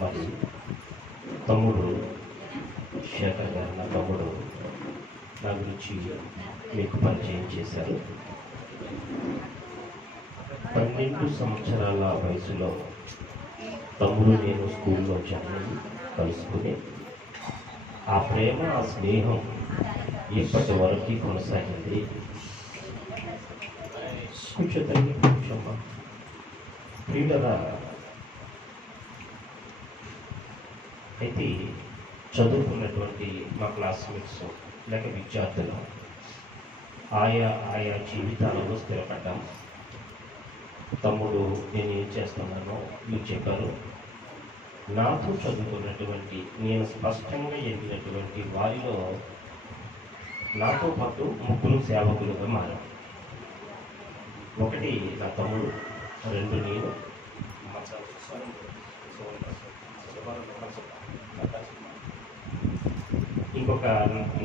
మరి తమ్ముడు శేఖర్ గారు, నా తమ్ముడు నా గురించి మీకు పరిచయం చేశారు. 12 సంవత్సరాల వయసులో తమ్ముడు నేను స్కూల్లో జాయిన్ కలుసుకుని ఆ ప్రేమ, ఆ స్నేహం ఇప్పటి వరకు కొనసాగింది. కూర్చోతండి, కూర్చోమ్మా. ప్రియులరా, అయితే చదువుకున్నటువంటి మా క్లాస్మేట్స్ లేక విద్యార్థులు ఆయా జీవితాలలో స్థిరపడ్డాం. తమ్ముడు నేను ఏం చేస్తున్నానో మీరు చెప్పారు. నాతో చదువుకున్నటువంటి నేను స్పష్టంగా ఎదిగినటువంటి వారిలో నాతో పాటు 3 సేవకులుగా మారారు. 1 నా తమ్ముడు, 2 నేను, ఇంకొక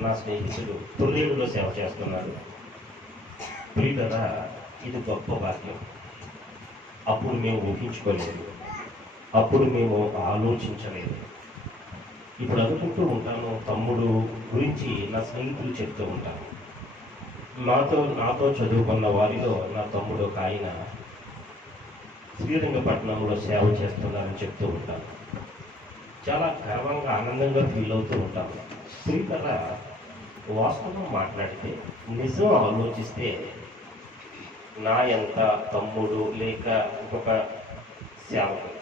నా స్నేహితుడు తొర్రేడులో సేవ చేస్తున్నాడు. ప్రియులరా, ఇది గొప్ప భాగ్యం. అప్పుడు మేము ఊహించుకోలేదు, అప్పుడు మేము ఆలోచించలేదు. ఇప్పుడు అనుకుంటూ ఉంటాను, తమ్ముడు గురించి నా స్నేహితులు చెప్తూ ఉంటాను. నాతో చదువుకున్న వారిలో నా తమ్ముడు ఒక ఆయన శ్రీరంగపట్నంలో సేవ చేస్తున్నారని చెప్తూ ఉంటాను. చాలా గర్వంగా, ఆనందంగా ఫీల్ అవుతూ ఉంటాను. ప్రియులరా, వాస్తవం మాట్లాడితే, నిజం ఆలోచిస్తే నా ఎంత తమ్ముడు లేక ఇంకొక సేవకుడు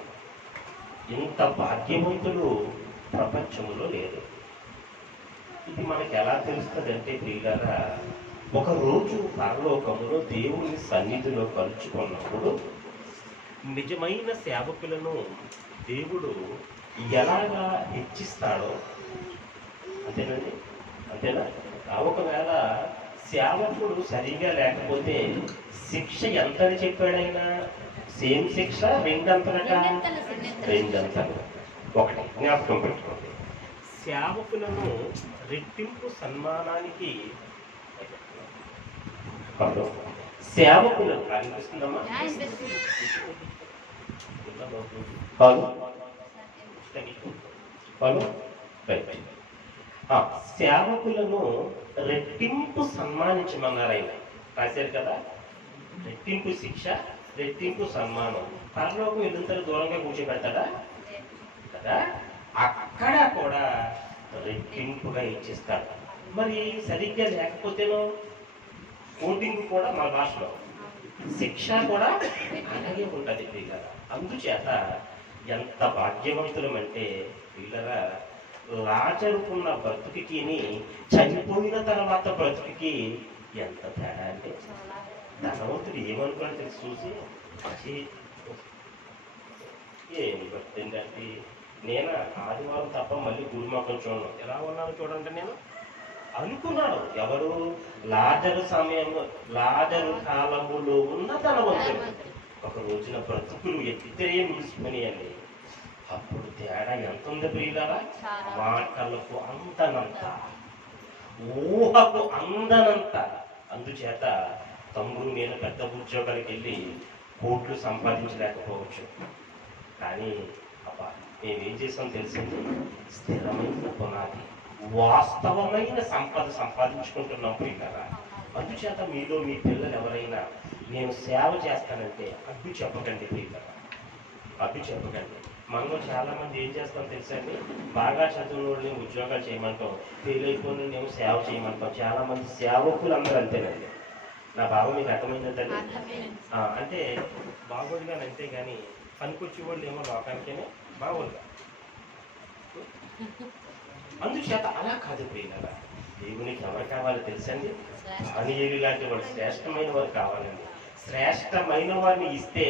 ఇంత భాగ్యవంతులు ప్రపంచంలో లేరు. ఇది మనకి ఎలా తెలుస్తుంది అంటే ప్రియులారా, ఒకరోజు పరలోకములో దేవుని సన్నిధిలో కలుసుకున్నప్పుడు నిజమైన సేవకులను దేవుడు ఎలాగా హెచ్చిస్తాడో, అంతేనండి, అంతేనా? ఒకవేళ సేవకుడు సరిగా లేకపోతే శిక్ష ఎంతని చెప్పాడైనా? సేమ్ శిక్ష 2 అంతలట, 2 అంతలు. 1 జ్ఞాపకం పెట్టుకోండి. సేవకులను రెట్టింపు సన్మానానికి సేవకులను అనిపిస్తుందమ్మా. సేవకులను రెట్టింపు సన్మానించమన్నారు ఆయన. రాశారు కదా, రెట్టింపు శిక్ష, రెట్టింపు సన్మానం. పరలోకం ఎదుగుతారు, దూరంగా కూర్చోబెడతాడా కదా, అక్కడ కూడా రెట్టింపుగా ఇచ్చిస్తాడు. మరి సరిగ్గా లేకపోతేనో ఓటింగ్ కూడా మన భాషలో శిక్ష కూడా అలాగే ఉంటుంది ప్రియులరా. అందుచేత ఎంత భాగ్యవంతులమంటే ప్రియులరా, లాజరుకున్న బ్రతుకుకి చనిపోయిన తర్వాత బ్రతుకుకి ఎంత తేడా అంటే, ధనవంతుడు ఏమనుకున్నాడు తెలిసి చూసి ఏమి బ్రతుందంటే, నేను ఆదివారం తప్ప మళ్ళీ గురుమాకం చూడను, ఎలా ఉన్నాను చూడండి నేను అనుకున్నాడు. ఎవరు? లాజరు సమయంలో, లాజరు కాలములో ఉన్న ధనవంతుడు. ఒక రోజున బ్రతుకులు ఎత్తితే ముగిసిపోయాయండి. అప్పుడు తేడా ఎంత ఉంది ప్రియులారా? మాటలకు అందనంత, ఊహకు అందనంత. అందుచేత తమ్ముడు నేను పెద్ద ఉద్యోగాలకు వెళ్ళి కోట్లు సంపాదించలేకపోవచ్చు, కానీ అబ్బా మేమేం చేసాం తెలిసింది, స్థిరమైన పునాది, వాస్తవమైన సంపద సంపాదించుకుంటున్నాం ప్రియులారా. అందుచేత మీలో మీ పిల్లలు ఎవరైనా నేను సేవ చేస్తానంటే అడ్డు చెప్పకండి ప్రియులారా, అడ్డు చెప్పకండి. మనలో చాలా మంది ఏం చేస్తాం తెలుసండి, బాగా చదువుల వాళ్ళని ఉద్యోగాలు చేయమంటాం, ఫెయిల్ అయిపోయిన నేను సేవ చేయమంటాం. చాలా మంది సేవకులు అందరూ అంతేనండి. నా భావం మీకు అర్థమైందంటే, అంటే బాగోడుగా అంతే కానీ పనికొచ్చే వాళ్ళు ఏమో లోకానికేనే బాగోడుగా. అందుచేత అలా కాదు ప్రియులారా, దేవునికి ఎవరు కావాలో తెలుసండి, దానియేలు లాంటి వాడు, శ్రేష్టమైన వారు కావాలండి. శ్రేష్టమైన వారిని ఇస్తే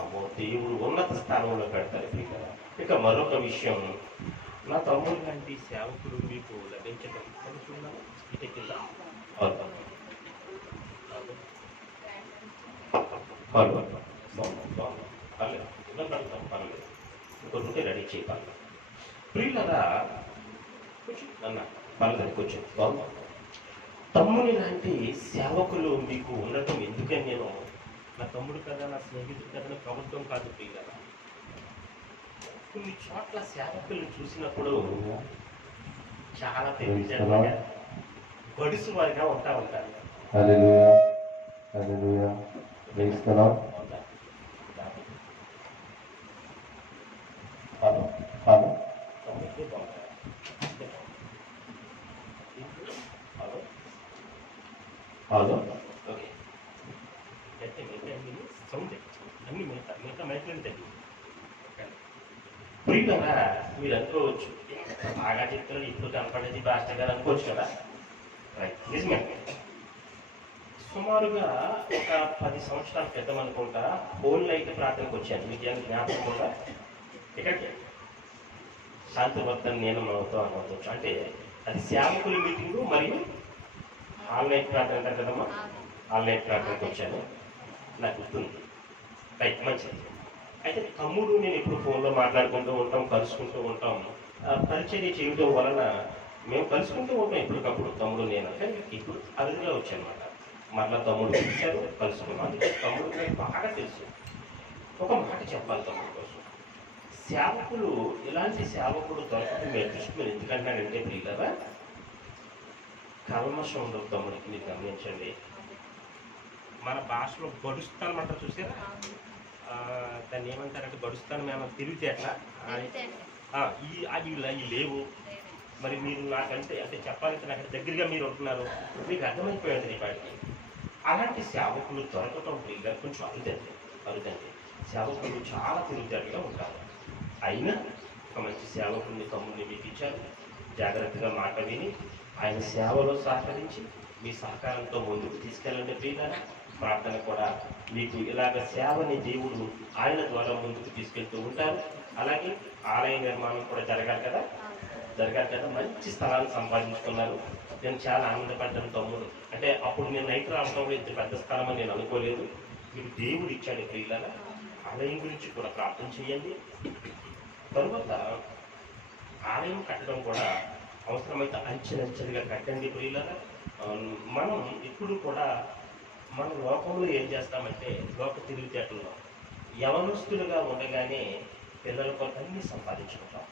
అమ్మో దేవుడు ఉన్నత స్థానంలో పెడతారు ప్రియులారా. ఇక మరొక విషయం, నా తమ్ముడు లాంటి సేవకుడు మీకు లభించడం అనుకున్నాను. ఇక కింద పర్లేదు, ఇంకొకటి రెడీ చేయాలి ప్రియులారా. కూర్చో అన్న, పర్లేదు కూర్చో. తమ్ముని లాంటి సేవకులు మీకు ఉండటం ఎందుకని, నేను నా తమ్ముడు కదా, నా స్నేహితుడు కదా, ప్రభుత్వం కాదు ప్రియులారా. కొన్ని చోట్ల సేవకులను చూసినప్పుడు చాలా Praise the తెలివితేటలుగా Lord. గడుసు వారిగా ఉంటారు. Hallelujah. Hallelujah. Praise the Lord. Hello. Hello. Hello. Okay, sound అన్ని మిగతా మైట్లని తగ్గి. ప్రియులారా, మీరు అనుకోవచ్చు బాగా చెప్తున్నారు, ఇప్పుడు కనపడేది భాస్కర్ గారు అనుకోవచ్చు కదా. రైట్, నిజమే. సుమారుగా ఒక 10 సంవత్సరాల క్రితం అనుకుంటా హోల్ నైట్ ప్రార్థనకు వచ్చాను. మీకు ఏమైనా జ్ఞాపకం ఉందా? ఇక్కడికి శాంతివర్ధన్ నేను నవ్వుతూ అనుకోవచ్చు. అంటే అది సేవకుల మీటింగు మరియు హాల్ నైట్ ప్రార్థన అంటారు కదమ్మా. హాల్ నైట్ ప్రార్థనకు వచ్చాను, నాకు గుర్తుంది. రైట్, మంచిది. అయితే తమ్ముడు నేను ఎప్పుడు ఫోన్లో మాట్లాడుకుంటూ ఉంటాం, కలుసుకుంటూ ఉంటాం. పరిచర్య చేయడం వలన మేము కలుసుకుంటూ ఉంటాం ఎప్పటికప్పుడు, తమ్ముడు నేను. కానీ ఇప్పుడు అరుదుగా వచ్చానమాట. మరలా తమ్ముడు పిలిచారు, కలుసుకున్నాం. అందుకే తమ్ముడు నాకు బాగా తెలుసు. ఒక మాట చెప్పాలి తమ్ముడు కోసం. సేవకులు, ఇలాంటి సేవకుడు దొరకడం మీ అదృష్టం. ఎందుకంటానంటే ప్రియులరా, కల్మషం ఉండదు తమ్ముడికి. మీరు గమనించండి, మన భాషలో గడుస్తానమాట, చూసారా? దాన్ని ఏమంటారంటే గడుస్తాను మేము తిరిగితే అట్లా అవి లేవు. మరి మీరు నాకంటే అంటే చెప్పాలంటే నాకు దగ్గరగా మీరు ఉంటున్నారు, మీకు అర్థమైపోయింది వాటికి. అలాంటి సేవకులు దొరకటం ప్రియుగా కొంచెం అరుదండి. సేవకులు చాలా తిరుగుతారుగా ఉంటారు. అయినా ఒక మంచి సేవకుడిని తమ్ముడిని మీకు ఇచ్చారు. జాగ్రత్తగా మాట విని ఆయన సేవలో సహకరించి మీ సహకారంతో ముందుకు తీసుకెళ్ళండి ప్రియులారా. ప్రార్థన కూడా మీకు ఇలాగ సేవని దేవుడు ఆయన ద్వారా ముందుకు తీసుకెళ్తూ ఉంటారు. అలాగే ఆలయ నిర్మాణం కూడా జరగాలి కదా. మంచి స్థలాన్ని సంపాదించుకున్నారు. నేను చాలా ఆనందపడ్డాను తమ్ముడు. అంటే అప్పుడు నేను నైట్ రావడంలో ఇంత పెద్ద స్థలం అని నేను అనుకోలేదు. మీకు దేవుడు ఇచ్చాడు ప్రియులారా. ఆలయం గురించి కూడా ప్రార్థన చేయండి. తరువాత ఆలయం కట్టడం కూడా అవసరమైతే అంచెలంచెలుగా కట్టండి ప్రియులారా. మనం ఇప్పుడు కూడా మన లోకంలో ఏం చేస్తామంటే, లోక తెలివితేటల్లో యవనస్తులుగా ఉండగానే పిల్లల కొరకు అన్ని సంపాదించుకుంటాం.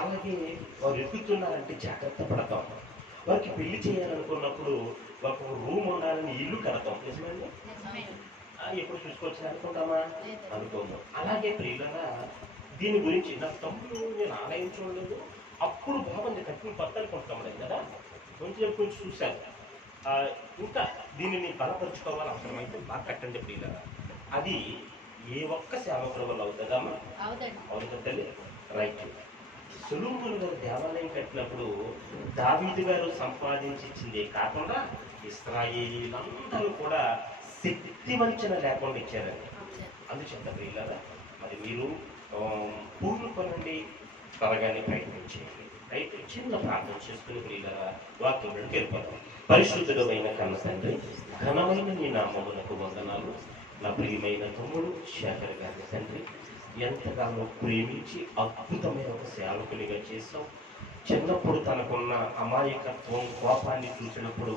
అలాగే వారు ఎదుగుతున్నారంటే జాగ్రత్త పడతాం. వారికి పెళ్లి చేయాలనుకున్నప్పుడు ఒక రూమ్ ఉండాలని ఇల్లు కడతాం. నిజమండి? ఎప్పుడు చూసుకోవచ్చు అనుకుంటామా? అనుకోము. అలాగే ప్రియులరా, దీని గురించి నా తమ్ముడు నేను ఆలయం చూడలేదు, అప్పుడు బాగుంది కట్టిన కొత్త అనుకుంటాం కదా, కొంచెం చూశాను. ఇంకా దీనిని బలపరుచుకోవాలి, అవసరమైతే బాగా కట్టండి ప్రియులరా. అది ఏ ఒక్క సేవకుల వల్ల అవుతుందమ్మా? అవుతుంది. రైట్. సొలొమోను గారు దేవాలయం కట్టినప్పుడు దావీదు గారు సంపాదించి ఇచ్చిందే కాకుండా ఇశ్రాయేలీయులందరూ కూడా శక్తి వంచన లేకుండా ఇచ్చారండి. అందుచేత ప్రియులారా, మరి మీరు పూర్వపరండి త్వరగానే ప్రయత్నించేయండి. రైట్. చిన్న ప్రార్థన చేసుకుని ప్రియులారా వాక్యంలోకి వెళ్ళిపోతాం. పరిశుద్ధుడమైన కన్న తండ్రి, ఘనమైన నీ నామమునకు వందనాలు. నా ప్రియమైన తమ్ముడు శేఖర్ గారి తండ్రి, ఎంతగానో ప్రేమించి అద్భుతమైన ఒక సేవకునిగా చేసాం. చిన్నప్పుడు తనకున్న అమాయకత్వం, కోపాన్ని చూసినప్పుడు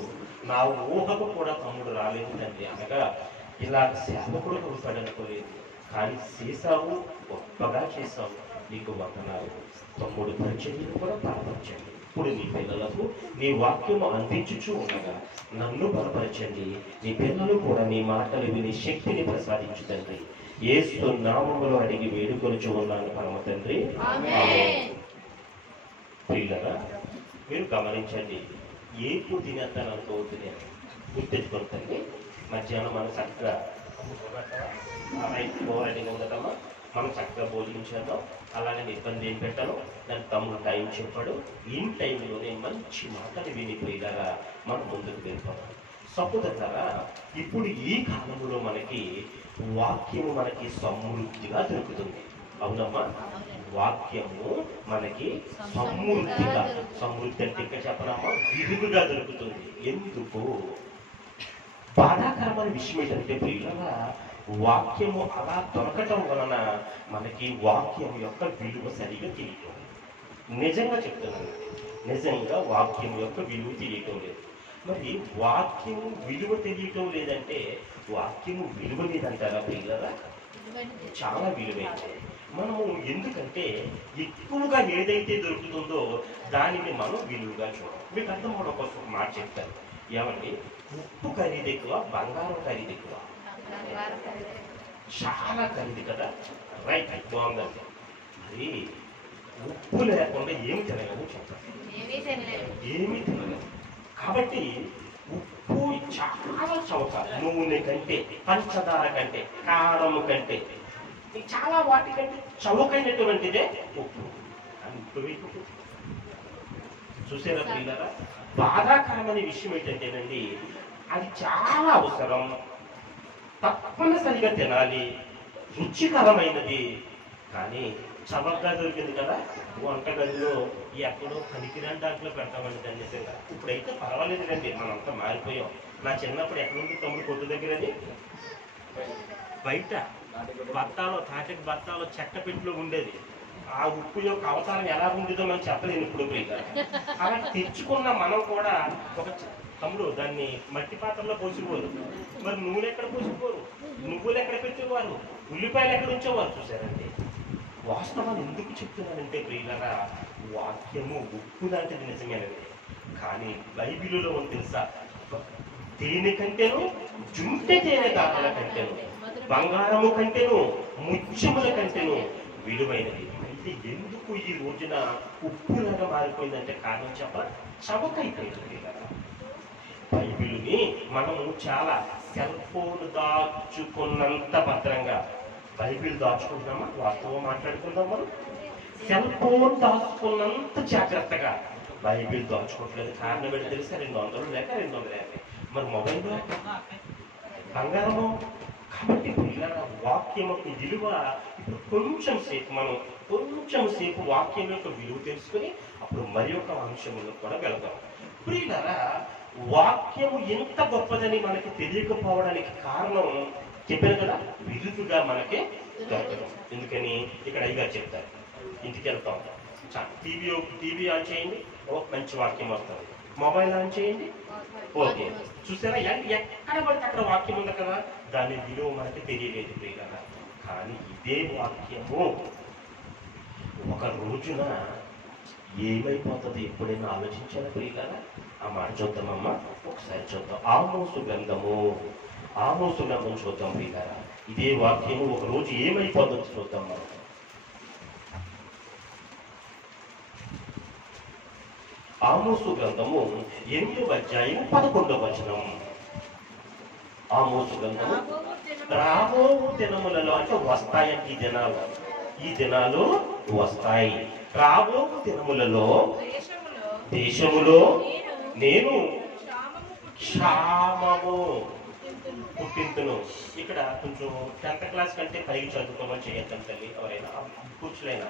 నా ఊహకు కూడా తమ్ముడు రాలేదు తండ్రి. అనగా ఇలా సేవకుడు అవుతాడనుకోలేదు, కానీ చేశావు, గొప్పగా చేశావు. నీకు వందనాలు. తమ్ముడు పరిచర్యను కూడా బలపరచండి. ఇప్పుడు నీ పిల్లలకు నీ వాక్యము అందించుచూ ఉండగా నన్ను బలపరచండి. నీ పిల్లలు కూడా నీ మాటలు విని శక్తిని ప్రసాదించు తండ్రి. యేసు నామములో అడిగి వేడుకొనుచు ఉన్నాను పరమ తండ్రి. ప్రియులరా, మీరు గమనించండి, ఏ తినేస్తాను అనుకోవద్దు. నేను గుర్తెచ్చుకొని తండ్రి, మధ్యాహ్నం మనం చక్కగా ఉండదమ్మా, మనం చక్కగా భోజనం. అలానే ఇబ్బంది ఏం పెట్టాలో దానికి తమ్ముడు టైం చెప్పాడు. ఈ టైంలోనే మంచి మాటలు విని ప్రియులారా మనం ముందుకు వెళ్ళిపోతాం. సపోదరా, ఇప్పుడు ఈ కాలంలో మనకి వాక్యము మనకి సమృద్ధిగా దొరుకుతుంది. అవునమ్మా? వాక్యము మనకి సమృద్ధి అంటే ఇంకా చెప్పనమ్మా, విరుగుగా దొరుకుతుంది. ఎందుకు? బాధాకరమైన విషయం ఏంటంటే ప్రియులరా, వాక్యము అలా దొరకటం వలన మనకి వాక్యం యొక్క విలువ సరిగా తెలియటం. నిజంగా చెప్తున్నాను, నిజంగా వాక్యం యొక్క విలువ తెలియటం లేదు. మరి వాక్యము విలువ తెలియటం లేదంటే వాక్యము విలువ లేదంటారా ప్రియులరా? చాలా విలువైంది. మనము ఎందుకంటే ఎక్కువగా ఏదైతే దొరుకుతుందో దానిని మనం విలువగా చూడాలి. మీకు అర్థం అవడం కోసం ఒక మాట చెప్తాను. ఏమండి, ఉప్పు ఖరీదు ఎక్కువ, బంగారం ఖరీదు ఎక్కువ? చాలా ఖరీదు కదా. రైట్, బాగుందండి. మరి ఉప్పు లేకుండా ఏమి తినగలము చెప్తాను. ఏమీ తినగలము. కాబట్టి ఉప్పు చాలా చౌక. నూనె కంటే, పంచదార కంటే, కారం కంటే, చాలా వాటికంటే చౌకైనటువంటిదే ఉప్పు. కానీ ఉప్పు వేయకపోతే చూసారా పిల్లరా, బాధాకరమైన విషయం ఏంటంటేనండి, అది చాలా అవసరం, తప్పనిసరిగా తినాలి, రుచికరమైనది. కానీ చవకగా దొరికింది కదా, వంటగదిలో ఎక్కడో పనికిరాని దాంట్లో పెడతామండి దాన్ని. నిజంగా ఇప్పుడైతే పర్వాలేదు కండి, మనంతా మారిపోయాం. నా చిన్నప్పుడు ఎక్కడుంది తమ్ముడు కొట్టు దగ్గరది, బయట బత్తాలో, తాటికి బత్తాలో చెక్క పెట్టులో ఉండేది. ఆ ఉప్పు యొక్క అవతారం ఎలా ఉండేదో మనం చెప్పలేను ఇప్పుడు. అలా తెచ్చుకున్న మనం కూడా ఒక తమ్ముడు దాన్ని మట్టి పాత్రలో పోసిపోరు. మరి నూనె ఎక్కడ పోసిపోరు, నువ్వులు ఎక్కడ పెట్టేవారు, ఉల్లిపాయలు ఎక్కడ ఉంచేవారు. చూసారండి, వాస్తవాన్ని ఎందుకు చెప్తున్నానంటే ప్రియులరా, వాక్యము ఉప్పు లాంటిది నిజమేనండి. కానీ బైబిలులో ఉంది తెలుసా, తేనె కంటేను, జుంటె తేనె దాఖల కంటేను, బంగారము కంటేను, ముత్యముల కంటేను విలువైనది. అయితే ఎందుకు ఈ రోజున ఉప్పులాగా మారిపోయిందంటే కారణం చెప్ప, చవకైపోయింది కదా. బైబిల్ని మనము చాలా సెల్ ఫోన్ దాచుకున్నంత భద్రంగా బైబిల్ దాచుకుంటున్నామా? వాస్తవం మాట్లాడుకుందాం. మనం సెల్ ఫోన్ దాచుకున్నంత జాగ్రత్తగా బైబిల్ దాచుకోవట్లేదు. కారణం ఏంటి తెలుసా? 200 లేక 250. మరి మొబైల్ బంగారము. కాబట్టి పిల్లల వాక్యం యొక్క విలువ ఇప్పుడు కొంచెం సేపు వాక్యం యొక్క విలువ తెలుసుకుని అప్పుడు మరి ఒక అంశంలో కూడా వెళదాం. ప్రియులారా, వాక్యము ఎంత గొప్పదని మనకి తెలియకపోవడానికి కారణం చెప్పాను కదా, విలువగా మనకే దొరకడం. ఎందుకని ఇక్కడ అయ్యగారు చెప్తారు, ఇంటికి వెళ్తాం, టీవీ ఆన్ చేయండి, ఓ మంచి వాక్యం వస్తుంది. మొబైల్ ఆన్ చేయండి, ఓకే. చూసారా, ఎక్కడ పడితే అక్కడ వాక్యం ఉంది కదా, దాని విలువ మనకి తెలియలేదు ప్రియులారా. కానీ ఇదే వాక్యము ఒక రోజున ఏమైపోతుంది ఎప్పుడైనా ఆలోచించారా ప్రియులారా? ఆ మాట చూద్దామమ్మా, ఒకసారి చూద్దాం. ఆమోసు గ్రంథం చూద్దాం ప్రియులారా. ఇదే వాక్యము ఒక రోజు ఏమైపోతుందో చూద్దాం మనం. ఆమోసు గ్రంథము 8వ అధ్యాయం 11వ వచనం. ఆమోసు గ్రంథము, రాబో దినములలో, అంటే వస్తాయి ఈ దినాలు వస్తాయి. రాబో దినములలో దేశములో నేను క్షామము పుట్టింతును. ఇక్కడ కొంచెం 10th క్లాస్ కంటే పైకి చదువుకోమని చేయొద్దాం తల్లి, ఎవరైనా కూర్చులైనా.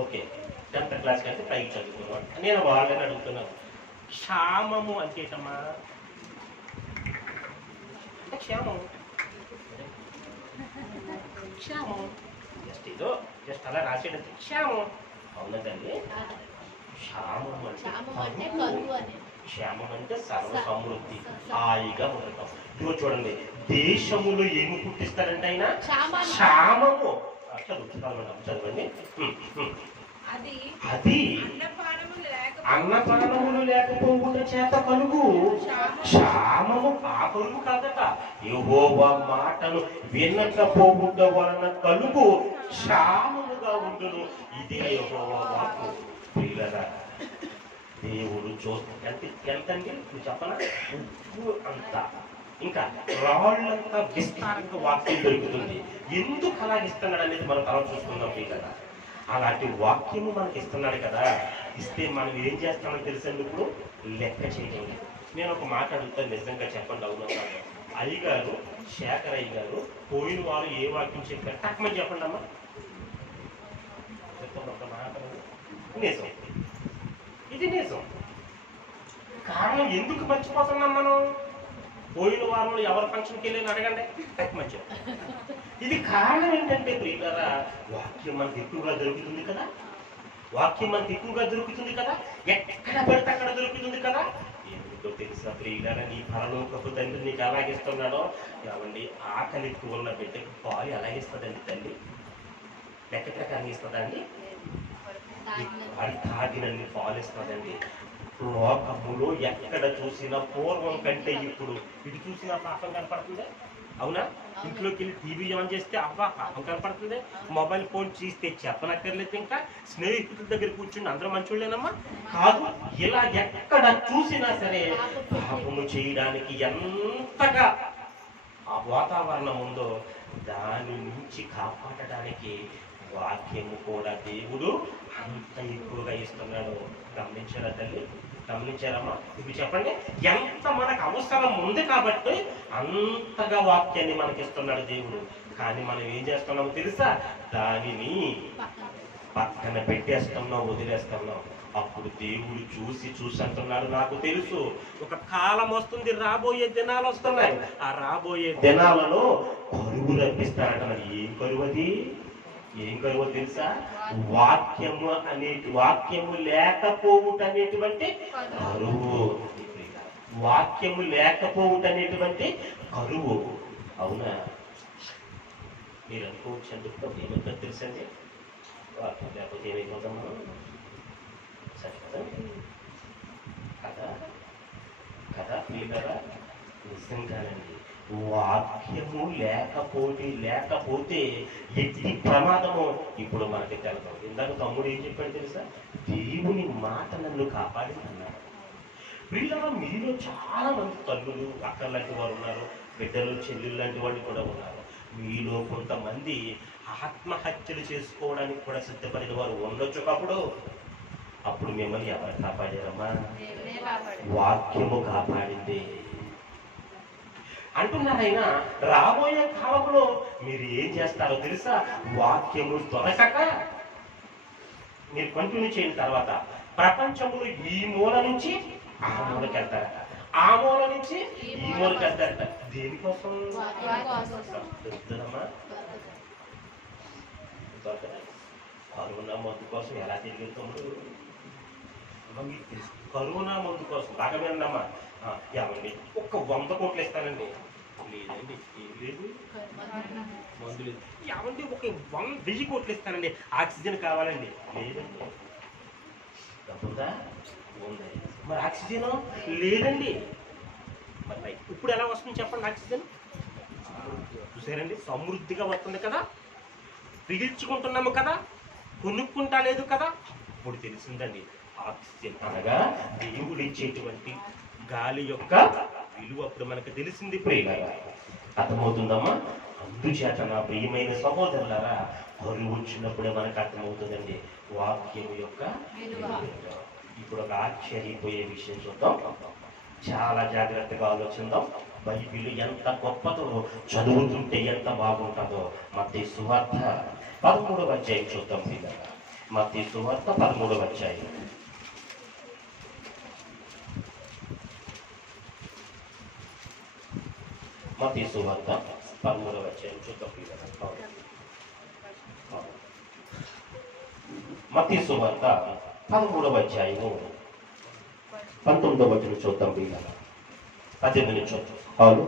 ఓకే, 10th క్లాస్ కంటే పైకి చదువుకోవాలి. నేను వాళ్ళని అడుగుతున్నాను, క్షామము అంటే ఏంటమ్మా? క్షేమం జస్ట్ అలా రాసేటంటే క్షేమం. అవునండి, క్షామం అంటే క్షేమం అంటే సర్వ సమృద్ధి, హాయిగా ఉండటం. ఇదిగో చూడండి, దేశములో ఏమి పుట్టిస్తారంటే ఆయన క్షామము. చదవండి. అది అన్నపానములు లేకపోవుట చేత కలుగు క్షామము. ఆ కలుగు కాదట, యెహోవా మాటను వినకపోవుట వలన కలుగు క్షామముగా ఉండును. ఇదే యెహోవా వాక్కు. ప్రియులారా, దేవుడు చూస్తే ఎంతండి చెప్పనా, ఉప్పు అంతా, ఇంకా రాళ్ళంతా విస్తారంగా వాక్యం దొరుకుతుంది. ఎందుకు అలా ఇస్తున్నాడు అనేది మనం తర్వాత చూసుకుందాం ప్రియులారా. అలాంటి వాక్యము మనకి ఇస్తున్నాడు కదా, ఇస్తే మనం ఏం చేస్తామని తెలుసండి, ఇప్పుడు లెక్క చేయండి. నేను ఒక మాట అడుగుతాను, నిజంగా చెప్పండి, అవును కాదు. అయ్యగారు, శేఖర్ అయ్యగారు పోయిన వారు ఏ వాక్యం చెప్పారు తక్కువ చెప్పండి అమ్మా. ఒక మాట నిజం, ఇది నిజం. కారణం ఎందుకు మర్చిపోతున్నాం మనం? పోయిన వారంలో ఎవరి ఫంక్షన్కి వెళ్ళి అడగండి, తక్కువ చెప్పండి. ఇది కారణం ఏంటంటే ప్రియులారా, వాక్యం మనకి ఎక్కువగా దొరుకుతుంది కదా, ఎక్కడ పడితే అక్కడ దొరుకుతుంది కదా. ఎందుకో తెలుసా ప్రియులారా, నీ పరలోకపు తండ్రి నీకు ఎలాగిస్తున్నాడో. ఏమండి, ఆకలి ఎక్కువ ఉన్న బిడ్డకి పాలు ఎలాగిస్తుందండి తల్లి? లెక్కటకాన్ని ఇస్తుందండి, వాడి తాగినన్ని పాలు ఇస్తుందండి. లోకములో ఎక్కడ చూసినా పూర్వం కంటే ఇప్పుడు ఇటు చూసినా పాపం కనపడుతుంది. అవునా? ఇంట్లోకి వెళ్ళి టీవీ ఆన్ చేస్తే అబ్బా పాపం కనపడుతుంది. మొబైల్ ఫోన్ తీస్తే చెప్పనక్కర్లేదు. ఇంకా స్నేహితుల దగ్గర కూర్చుని అందరూ మంచోళ్ళేనమ్మా కాదు. ఇలా ఎక్కడ చూసినా సరే పాపము చేయడానికి ఎంతగా ఆ వాతావరణం ఉందో దాని నుంచి కాపాడడానికి వాక్యము కూడా దేవుడు అంత ఎక్కువగా ఇస్తున్నాడు. గమనించారా తల్లి? గమనించారమ్మా? ఇప్పుడు చెప్పండి, ఎంత మనకు అవసరం ఉంది కాబట్టి అంతగా వాక్యాన్ని మనకి ఇస్తున్నాడు దేవుడు. కానీ మనం ఏం చేస్తున్నామో తెలుసా? దానిని పక్కన పెట్టేస్తున్నాం, వదిలేస్తున్నాం. అప్పుడు దేవుడు చూసి అంటున్నాడు, నాకు తెలుసు ఒక కాలం వస్తుంది, రాబోయే దినాలు వస్తున్నాయి. ఆ రాబోయే దినాలలో కరువు రప్పిస్తాడంటున్నాడు. ఏం కరువు అది? ఏం కరువు తెలుసా? వాక్యము లేకపోవుట అనేటువంటి కరువు. వాక్యము లేకపోవుట అనేటువంటి కరువు. అవునా? మీరు అనుకోవచ్చు అని చెప్తాం, ఏమంటారు తెలుసండి? వాక్యం లేకపోతే ఏమైపోతాం మనం? సరే కదా కదా మీ కదా నిజంగానండి. వాక్యము లేకపోతే ఎట్టి ప్రమాదము ఇప్పుడు మనకి తెలదు. ఇందాక తమ్ముడు ఏం చెప్పాడు తెలుసా? దేవుని మాట నన్ను కాపాడింది అన్నాడు. వీళ్ళ మీలో చాలా మంది తల్లులు, అక్కలు లాంటి వారు ఉన్నారు, బిడ్డలు, చెల్లెలు లాంటి వాళ్ళు కూడా ఉన్నారు. మీలో కొంతమంది ఆత్మహత్యలు చేసుకోవడానికి కూడా సిద్ధపడిన వారు ఉండొచ్చు. అప్పుడు మిమ్మల్ని ఎవరు కాపాడారమ్మా? వాక్యము కాపాడింది అంటున్నారు. ఆయన రాబోయే కాలంలో మీరు ఏం చేస్తారో తెలుసా? వాక్యము దొరకక మీరు కంటిన్యూ చేయిన తర్వాత ప్రపంచంలో ఈ మూల నుంచి ఆ మూలకి వెళ్తారట, ఆ మూల నుంచి ఈ మూలకి వెళ్తారట. దేనికోసం? దొరుకుతుందమ్మా? దొరకదా? కరోనా మందు కోసం ఎలా తిరిగిస్తాము? కరోనా మందు కోసం బాగా విన్నామా? ఏమండి ఒక్క 100 కోట్లు ఇస్తానండి. లేదండి, ఏం లేదు, మందు లేదు. ఏమండి ఒక 1000 కోట్లు ఇస్తానండి, ఆక్సిజన్ కావాలండి. లేదండి. డబ్బుందా? ఉంది. మరి ఆక్సిజన్ లేదండి. మరి ఇప్పుడు ఎలా వస్తుంది చెప్పండి ఆక్సిజన్? చూసారండి, సమృద్ధిగా వస్తుంది కదా, పీల్చుకుంటున్నాము కదా, కొనుక్కుంటా లేదు కదా. ఇప్పుడు తెలిసిందండి ఆక్సిజన్ అనగా దేవుడు ఇచ్చేటువంటి గాలి యొక్క విలువ అప్పుడు మనకు తెలిసింది. ప్రియులారా, అర్థమవుతుందమ్మా? అందుచేత నా ప్రియమైన సహోదరులారా, కరువు వచ్చినప్పుడే మనకు అర్థమవుతుందండి వాక్యం యొక్క విలువ. ఇప్పుడు ఒక ఆశ్చర్యపోయే విషయం చూద్దాం. చాలా జాగ్రత్తగా ఆలోచిద్దాం. బైబిల్ ఎంత గొప్పదో, చదువుతుంటే ఎంత బాగుంటుందో. మత్తయి సువార్త 13వ అధ్యాయం చూద్దాం. మత్తయి సువార్త 13వ అధ్యాయం. మత్తయి సువార్త 13వ అధ్యాయం చూద్దాం. మత్తయి సువార్త 13వ అధ్యాయము 19వ వచనం చూద్దాం. 18 నుంచి అవును.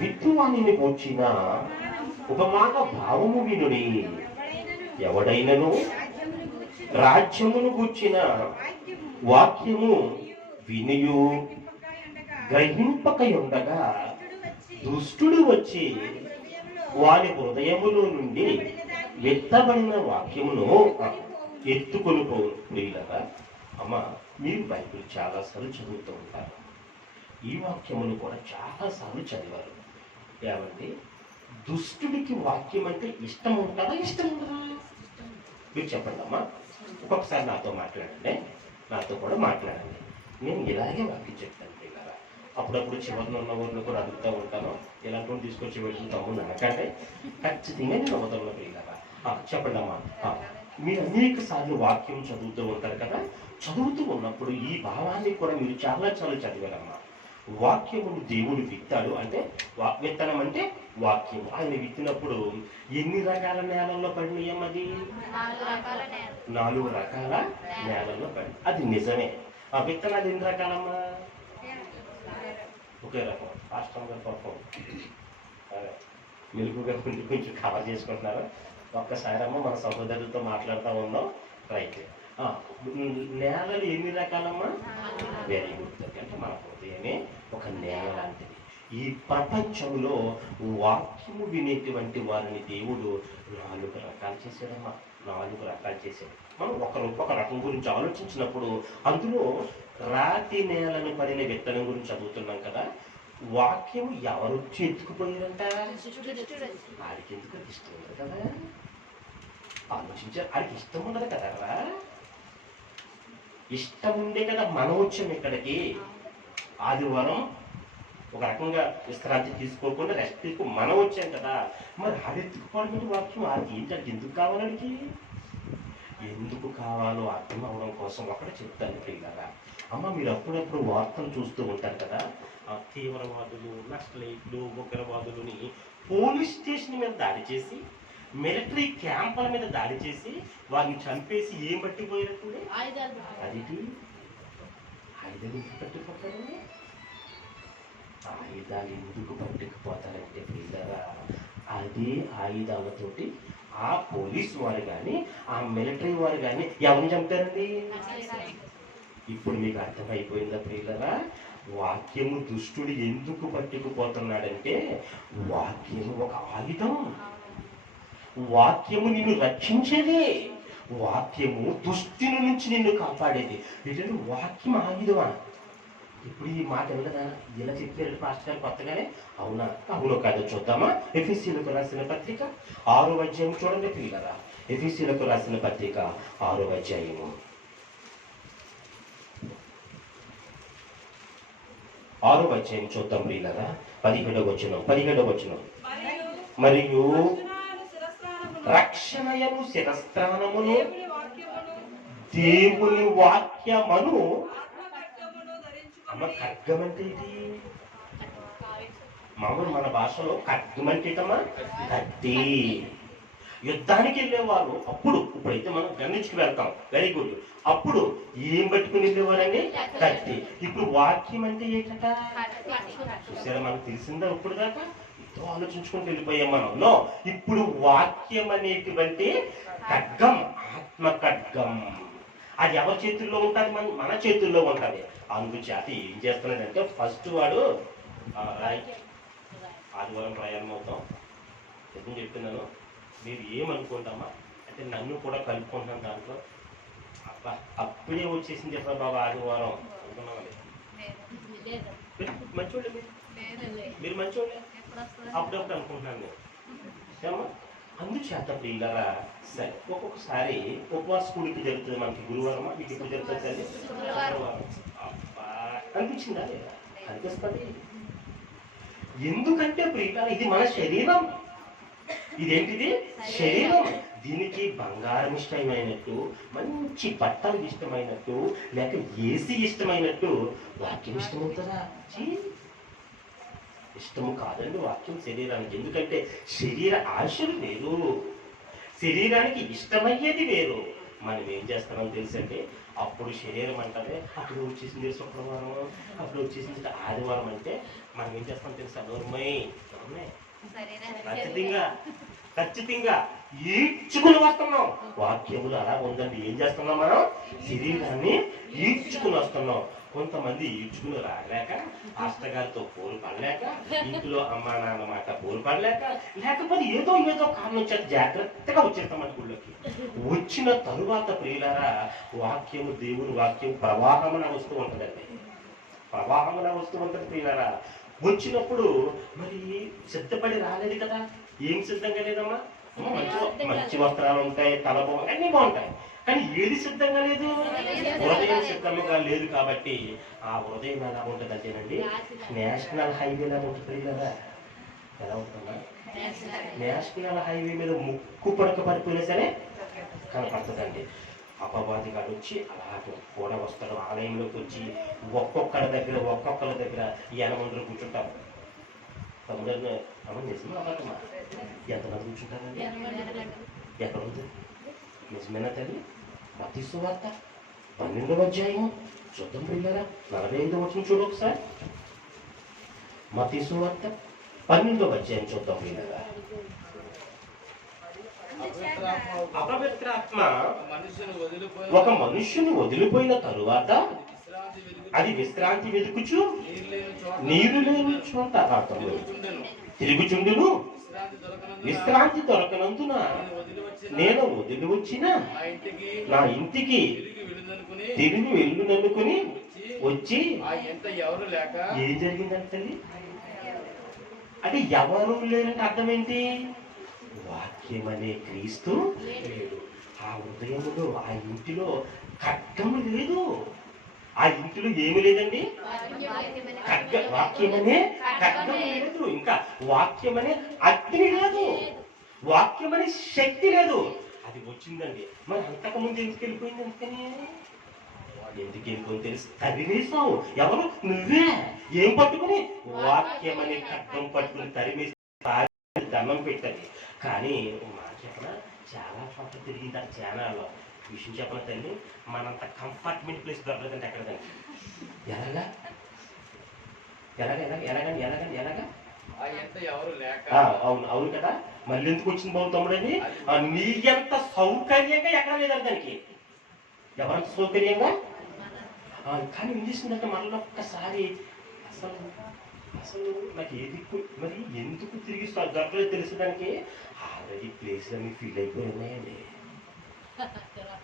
విత్తువానిని కూర్చిన ఉపమాన భావము వినుడి. ఎవడైనను రాజ్యమును కూర్చిన వాక్యము వినియు గ్రహింపకయుండగా దుష్టుడు వచ్చి వాని హృదయములో నుండి ఎత్తబడిన వాక్యమును ఎత్తుకొని పోయినగా. అమ్మ, మీరు బైబిల్ చాలాసార్లు చదువుతూ ఉంటారు. ఈ వాక్యమును కూడా చాలాసార్లు చదివారు. ఏమండి, దుష్టుడికి వాక్యం అంటే ఇష్టం ఉంటుందా? ఇష్టం ఉండదా? మీరు చెప్పండి అమ్మా. ఒక్కొక్కసారి నాతో మాట్లాడండి, నాతో కూడా మాట్లాడండి. నేను ఇలాగే వాక్యం చెప్తాను పిల్లరా. అప్పుడప్పుడు చివరిలో ఉన్న ఊరిని కూడా అడుగుతూ ఉంటాను, ఇలాంటి తీసుకొచ్చి పెట్టుకుంటాము అనకంటే ఖచ్చితంగా నేను అవతల పిల్లరా. చెప్పండి అమ్మా. మీరు అనేక సార్లు వాక్యం చదువుతూ ఉంటారు కదా. చదువుతూ ఉన్నప్పుడు ఈ భావాన్ని కూడా మీరు చాలా చదివారమ్మా. వాక్యమును దేవుడు విత్తాడు అంటే, విత్తనం అంటే వాక్యము. ఆయన విత్తినప్పుడు ఎన్ని రకాల నేలల్లో పడినాయం? అది 4 రకాల నేలల్లో పడి. అది నిజమే. ఆ విత్తనాలు ఎన్ని రకాలమ్మా? ఒకే రకం. రాష్ట్రం గారు పాపం మెలుగుగా ఉండి కొంచెం కవర్ చేసుకుంటున్నారు. ఒక్కసారి అమ్మ మన సహోదరులతో మాట్లాడుతూ ఉందాం. రైట్. నేలలు ఎన్ని రకాలమ్మా? Very good. అంటే మన హృదయమే ఒక నేల లాంటిది. ఈ ప్రపంచంలో వాక్యము వినేటువంటి వారిని దేవుడు 4 రకాలు చేశాడమ్మా. 4 రకాలు చేశాడు. మనం ఒక రకం గురించి ఆలోచించినప్పుడు అందులో రాతి నేలను పడిన విత్తనం గురించి చదువుతున్నాం కదా. వాక్యం ఎవరొచ్చి ఎత్తుకుపోయారంట? ఆడికి ఎందుకు అది ఇష్టం ఉండదు కదా. ఆలోచించారు. ఆడికి ఇష్టం ఉండదు కదరా. ఇష్టం ఉండే కదా మనం వచ్చాం ఇక్కడికి. ఆదివారం ఒక రకంగా విశ్రాంతి తీసుకోకుండా రెస్ట్ తీసుకో మనం వచ్చాం కదా. మరి ఆడెత్తుకుపోవడం వాక్యం ఆడికి ఏంటంటే ఎందుకు కావాలడికి? ఎందుకు కావాలో అర్థం అవడం కోసం ఒకటి చెప్తాను పిల్లగా. అమ్మ, మీరు అప్పుడప్పుడు వార్తలు చూస్తూ ఉంటారు కదా. తీవ్రవాదులు, నక్సలైట్లు, ఉగ్రవాదులని పోలీస్ స్టేషన్ మీద దాడి చేసి, మిలిటరీ క్యాంపుల మీద దాడి చేసి వారిని చంపేసి ఏం పట్టిపోయారంటే అది ఆయుధాలు ఎందుకు పట్టుకుపోతారండి? ఆయుధాలు ఎందుకు పట్టుకుపోతారంటే పిల్లగా, అదే ఆయుధాలతోటి ఆ పోలీసు వారు కానీ ఆ మిలిటరీ వారు కానీ ఎవరిని చంపారండి? ఇప్పుడు మీకు అర్థమైపోయిందా పిల్లగా? వాక్యము దుష్టుడు ఎందుకు పట్టుకుపోతున్నాడంటే వాక్యము ఒక ఆయుధం. వాక్యము నిన్ను రక్షించేది. వాక్యము దుష్టుని నుంచి నిన్ను కాపాడేది. ఏంటంటే వాక్యం ఆయుధమా? ఇప్పుడు ఈ మాట వినదా? ఇలా చెప్పారు పాస్టర్ కొత్తగానే. అవునా? అవును కాదు చూద్దామా? ఎఫెసీయులకు రాసిన పత్రిక 6వ అధ్యాయం చూడండి పిల్లరా. ఎఫెసీయులకు రాసిన పత్రిక 6వ అధ్యాయము 6వ అధ్యాయం చూద్దాం పిల్లరా. 17వ వచనం. మరియు రక్షణయను శిరస్త్రానమును దేవుని వాక్యమును. అమ్మ, ఖడ్గం అంటే ఇది మామూలు మన భాషలో ఖడ్గం అంటే కత్తి. యుద్ధానికి వెళ్ళేవారు అప్పుడు, ఇప్పుడైతే మనం గమనించుకు వెళ్తాం. Very good. అప్పుడు ఏం పట్టుకుని వెళ్ళేవారండి? కత్తి. ఇప్పుడు వాక్యం అంటే ఏంటట? చూసారా, మనకు తెలిసిందా ఇప్పుడు దాకా? ఎంతో ఆలోచించుకుంటూ వెళ్ళిపోయాం మనం. నో, ఇప్పుడు వాక్యం అనేటువంటి ఖడ్గం, ఆత్మ ఖడ్గం. అది ఎవరి చేతుల్లో ఉంటుంది? మన చేతుల్లో ఉంటుంది. అందుచేత ఏం చేస్తున్నాడంటే ఫస్ట్ వాడు రైట్. ఆదివారం ప్రయాణం అవుతాం. ఎందుకు చెప్తున్నాను, మీరు ఏమనుకుంటామా అంటే నన్ను కూడా కలుపుకుంటాను దాంట్లో. అబ్బా, అప్పుడే వచ్చేసింది చెప్పరా బాబా ఆదివారం అనుకున్నాం. మంచోళ్ళే మీరు మంచోళ్ళే. అప్పుడప్పుడు అనుకుంటున్నాను నేను. అందుచేత పిల్లరా, సరే ఒక్కొక్కసారి ఉపవాస కూడికి జరుగుతుంది మనకి. గురువారం మీకు ఇప్పుడు జరుగుతుంది సరే. అబ్బా, అనిపించిందా? అనిపిస్తుంది. ఎందుకంటే ప్రియుల, ఇది మన శరీరం. ఇదేంటిది? శరీరం. దీనికి బంగారం ఇష్టమైనట్టు, మంచి బట్టలు ఇష్టమైనట్టు, లేక ఏసీ ఇష్టమైనట్టు వాక్యం ఇష్టమవుతుందా? ఇష్టము కాదండి వాక్యం శరీరానికి. ఎందుకంటే శరీర ఆశలు వేరు, శరీరానికి ఇష్టమయ్యేది వేరు. మనం ఏం చేస్తామని తెలుసండి, అప్పుడు శరీరం అంటే అప్పుడు వచ్చేసింది శుక్రవారం, అప్పుడు వచ్చేసింది ఆదివారం అంటే మనం ఏం చేస్తాం తెలుసా? ఖచ్చితంగా ఈడ్చుకుని వస్తున్నాం. వాక్యములు అలా ఉందండి. ఏం చేస్తున్నాం మనం? శరీరాన్ని ఈడ్చుకుని వస్తున్నాం. కొంతమంది ఈడ్చుకుని రాలేక, పాస్టర్ గారితో పోరు పడలేక, ఇంట్లో అమ్మా నాన్న మాట పోరు పడలేక, లేకపోతే ఏదో కారణం చేత జాగ్రత్తగా వచ్చేస్తాం మన గుళ్ళోకి. వచ్చిన తరువాత ప్రియులారా, వాక్యము, దేవుని వాక్యం ప్రవాహమున వస్తూ ఉంటుందండి. ప్రవాహమున వస్తూ ఉంటుంది ప్రియులారా. వచ్చినప్పుడు మరి సిద్ధపడి రాలేదు కదా. ఏం సిద్ధంగా లేదమ్మా? మంచి వస్త్రాలు ఉంటాయి, తలబొ అన్నీ బాగుంటాయి. కానీ ఏది సిద్ధంగా లేదు? హృదయం సిద్ధంగా లేదు. కాబట్టి ఆ హృదయం ఎలా ఉంటుంది అంటేనండి, నేషనల్ హైవే లాగా ఉంటుంది కదా. ఎలా ఉంటుందా? నేషనల్ హైవే మీద ముక్కు పడక పడిపోయినా సరే కనపడుతుందండి. అపవాది గారు వచ్చి అలాగే కూడా వస్తాడు. ఆలయంలోకి వచ్చి ఒక్కొక్కరి దగ్గర 80 మంది కూర్చుంటారు. తమ్ముడు అమ్మ, నిజమా అబద్ధమా? ఎంతమంది కూర్చుంటారండి? ఎక్కడ ఉంది? నిజమేనా తల్లి? మత్తయి సువార్త 12వ అధ్యాయం చూద్దాం పిల్లరా. 45వ వచనం చూడు ఒకసారి. మత్తయి సువార్త 12వ అధ్యాయం చూద్దాం ప్రియులారా. అపవిత్రాత్మ ఒక మనుష్యుని వదిలిపోయిన తరువాత అది విశ్రాంతి వెతుకుచు నీరు లేని చోట తిరుగుచుండును. విశ్రాంతి దొరకనందున నేను వదిలి వచ్చిన నా ఇంటికి తిరిగి వెళ్ళుననుకుని వచ్చి ఏం జరిగిందంటే తల్లి అంటే ఎవరు లేనంటే అర్థం ఏంటి? వాక్యం అనే క్రీస్తు లేడు. ఆ హృదయములో ఆ ఇంటిలో ఖడ్గము లేదు. ఆ ఇంటిలో ఏమి లేదండి? వాక్యమనే ఖడ్గము లేదు. ఇంకా వాక్యమనే అగ్ని లేదు. వాక్యమనే శక్తి లేదు. అది వచ్చిందండి. మరి అంతకుముందు ఎందుకు వెళ్ళిపోయింది? అందుకని ఎందుకు వెళ్ళిపోయింది తెలుసు. తరిమేసావు. ఎవరు? నువ్వే. ఏం పట్టుకుని? వాక్యం అనే ఖడ్గం పట్టుకుని తరిమేసి దండం పెట్టాలి. కానీ మాట చెప్పిన చాలా చోట్ల తిరిగింది. ఆ ఛానల్లో విషయం చెప్పిన తల్లి మనంత కంఫర్ట్మెంట్ ప్లేస్ దొరకదంటే ఎక్కడదండి. ఎలాగా ఎలాగ ఎలాగ ఎలాగండి ఎలాగండి ఎలాగా అవును అవును కదా. మళ్ళీ ఎందుకు వచ్చింది బాబు తమ్ముడని? నీ ఎంత సౌకర్యంగా ఎక్కడ లేదండి దానికి. ఎవరంత సౌకర్యంగా కానీ ఏం చేసిందంటే మళ్ళీ ఒక్కసారి అసలు అసలు నాకు ఏది మరి ఎందుకు తిరిగి దొరకలేదు తెలిసేదానికి ఆల్రెడీ ప్లేస్లన్నీ ఫీల్ అయిపోయి ఉన్నాయండి.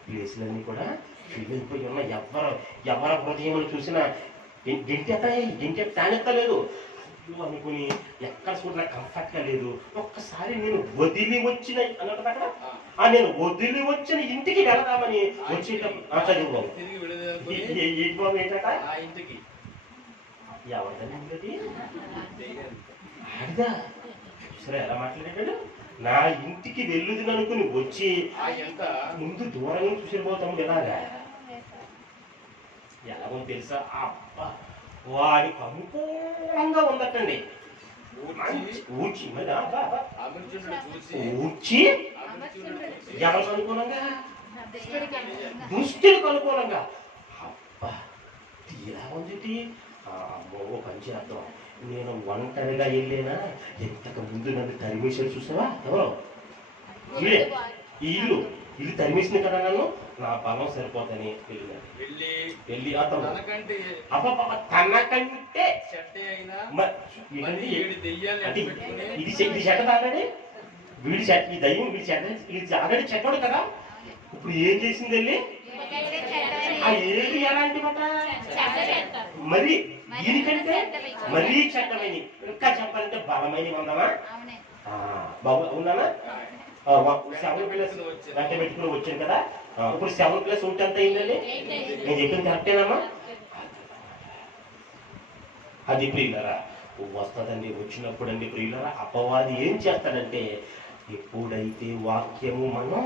ప్లేస్లన్నీ కూడా ఫీల్ అయిపోయి ఉన్నాయి. ఎవరి హృదయం చూసినా గెంటె తానెత్తలేదు అనుకుని ఎక్కడ చూడ నాకు కంఫర్ట్గా లేదు. ఒక్కసారి నేను వదిలి వచ్చిన అన్నట్టు అక్కడ నేను వదిలి వచ్చిన ఇంటికి వెళదామని వచ్చేటప్పుడు చదువు బాబు ఏంటట ఎవరిదండి ఆడిదా సరే ఎలా మాట్లాడాడు? నా ఇంటికి వెళ్ళుది అనుకుని వచ్చి ముందు దూరంగా చూసిపోతాము. ఎలాగో తెలుసా? అబ్బా వాడి అనుకూలంగా ఉందటండి. ఊడ్చి మరి ఊడ్చి ఎవరికి అనుకూలంగా? దుష్టులకు అనుకూలంగా. అబ్బా తీరా ఉంది. అమ్మో పంచేద్దాం. నేను ఒంటరిగా వెళ్ళేనా? ఇంతకు ముందు నన్ను తరిమేసాడు చూసావా? ఎవరు? ఇల్లు ఇల్లు తరిమేసింది కదా నన్ను. నా బలం సరిపోతని వెళ్ళి తనకంటే ఇది చెడ్డ తాగండి. వీడి చెట్ట ఈ దయ్యం వీడి చెడ్డ ఇది ఆల్రెడీ చెడ్డోడు కదా. ఇప్పుడు ఏం చేసింది వెళ్ళి ఆ ఏది ఎలాంటి మాట మరి దీనికంటే మరీ చెడ్డమైన ఇంకా చెప్పాలంటే బలమైన ఉందామా బాబు? అవునా? 7+ గంట పెట్టుకుని వచ్చాను కదా. ఇప్పుడు 7+ ఉంటే ఎంత అయిందండి? నేను చెప్పింది కరెక్టేనమ్మా? అది ప్రియులరా వస్తుందండి. వచ్చినప్పుడు అండి ప్రియులరా అపవాది ఏం చేస్తాడంటే ఎప్పుడైతే వాక్యము మనం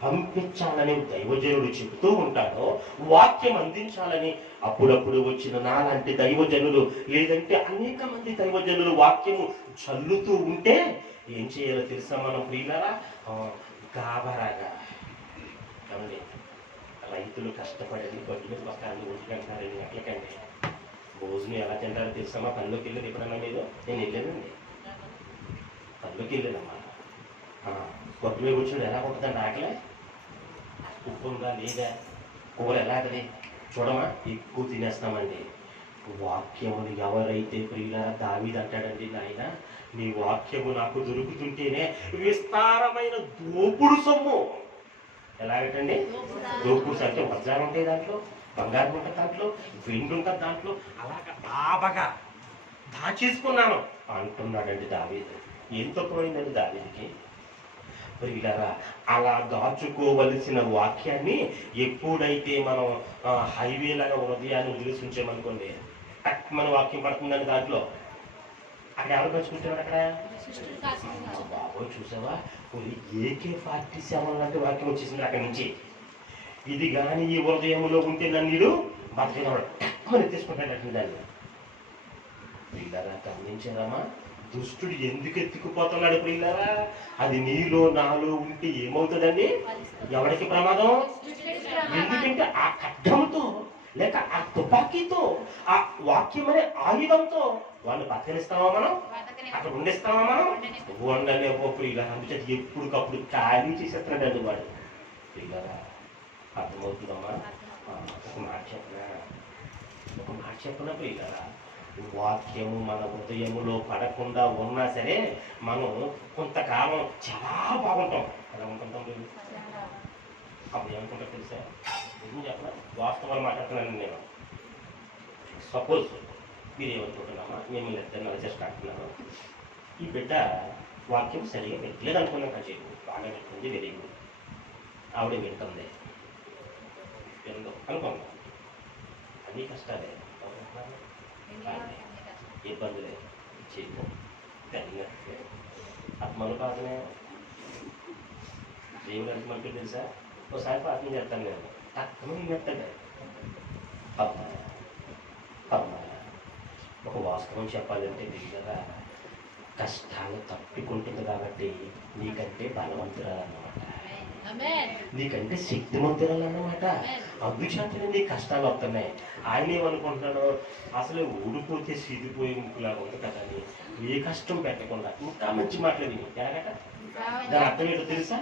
పంపించాలని దైవజనుడు చెబుతూ ఉంటాడో, వాక్యం అందించాలని అప్పుడప్పుడు వచ్చిన నాలాంటి దైవజనులు లేదంటే అనేక మంది దైవజనులు వాక్యము చల్లుతూ ఉంటే ఏం చేయాలో తెలుసా మనం ప్రియులారా? గాబరాగా ఏమండి రైతులు కష్టపడేది బడ్డు మీద వస్తారని 1 గంట 2 గంటలకండి భోజనం ఎలా తింటారో తెలుసామా? పనిలోకి వెళ్ళేది ఎప్పుడన్నా మీరు? నేను వెళ్ళానండి. పనిలోకి వెళ్ళానమ్మా. కొట్టు మీద కూర్చొని ఎలా ఉంటుందండి ఆకలే? ఉప్పు ఉందా లేదా? కూర ఎలాగది చూడమా? ఎక్కువ తినేస్తామండి. వాక్యమును ఎవరైతే ప్రియులారా దావీదు అంటాడండి, నాయన నీ వాక్యము నాకు దొరుకుతుంటేనే విస్తారమైన దోపుడు సొమ్ము. ఎలాగటండి? దోపుడు అంటే వజ్రాలు ఉంటాయి దాంట్లో, బంగారం ఉంటుంది దాంట్లో, వెండి ఉంటుంది దాంట్లో, అలాగ బాగా దాచేసుకున్నాను అంటున్నాడండి దావీదు. ఏం తక్కువైందండి దావీదుకి? ప్రియులారా అలా దాచుకోవలసిన వాక్యాన్ని ఎప్పుడైతే మనం హైవే లాగా హృదయాన్ని వదిలేసి ఉంచామనుకోండి, మన వాక్యం పడుతుందండి దాంట్లో. అక్కడ ఎవరు పంచుకుంటున్నారు? అక్కడ బాబోయ్ చూసావా? AK-47 లాంటి వాక్యం వచ్చేసింది అక్కడి నుంచి. ఇది కానీ ఈ హృదయంలో ఉంటే నన్ను బతకనవాడు టక్కుమని తీసుకుంటాడు దాన్ని. ప్రియులారా గమనించారమ్మా? దుష్టుడు ఎందుకు ఎత్తుకుపోతున్నాడు ప్రియులారా? అది నీలో నాలో ఉంటే ఏమవుతుందండి? ఎవరికి ప్రమాదం? ఎందుకంటే ఆ ఖడ్గంతో లేక ఆ తుపాకీతో, ఆ వాక్యం అనే ఆయుధంతో వాళ్ళు బతకనిస్తామా మనం? అక్కడ ఉండిస్తామా మనం? ఉండలేకపోప్పుడు ఇలా అందుకే ఎప్పటికప్పుడు ఖాళీ చేసేస్తున్నాడు వాడు. ఇలా అర్థమవుతుందమ్మా? ఒక మాట చెప్పినప్పుడు ఇలా వాక్యము మన హృదయములో పడకుండా ఉన్నా సరే మనం కొంతకాలం చాలా బాగుంటాం. ఎలా ఉంటుంటాం లేదు? అప్పుడు ఏమనుకుంటా తెలుసా? ఏం చెప్పిన వాస్తవాలు మాట్లాడుతున్నాను నేను. సపోజ్ మీరు ఏమనుకుంటున్నామా, మిమ్మల్ని ఇద్దరిని అడ్జస్ట్ అంటున్నాను. ఈ బిడ్డ వాక్యం సరిగా పెట్టలేదు అనుకున్నాం కాసేపు, బాగా పెట్టుకుంది, వెరీ గుడ్, ఆవిడ వింటుంది, విందో అనుకున్నాం. అన్ని కష్టాలే, ఇబ్బందులే, చేయము కలిగినట్లే ఆత్మనుపాదనే. దేవుడు అంటే మనకి తెలుసా? ఒకసారి ప్రార్థన చేస్తాను నేను, తక్కువ మెత్తగా అమ్మా. ఒక వాస్తవం చెప్పాలంటే దిగరా, కష్టాలు తప్పికుంటుంది కాబట్టి నీకంటే బలవంతురాలన్నమాట, నీకంటే శక్తివంతురాలన్నమాట. అందుచేతనే నీ కష్టాలు వస్తున్నాయి. ఆయన ఏమనుకుంటున్నాడు, అసలు ఊడిపోతే సిదిపోయే ముక్కులాగా ఉంది కదా అని ఏ కష్టం పెట్టకుండా ఇంకా మంచి మాటలు విని ఎలాగట. దాని అర్థం ఏంటో తెలుసా?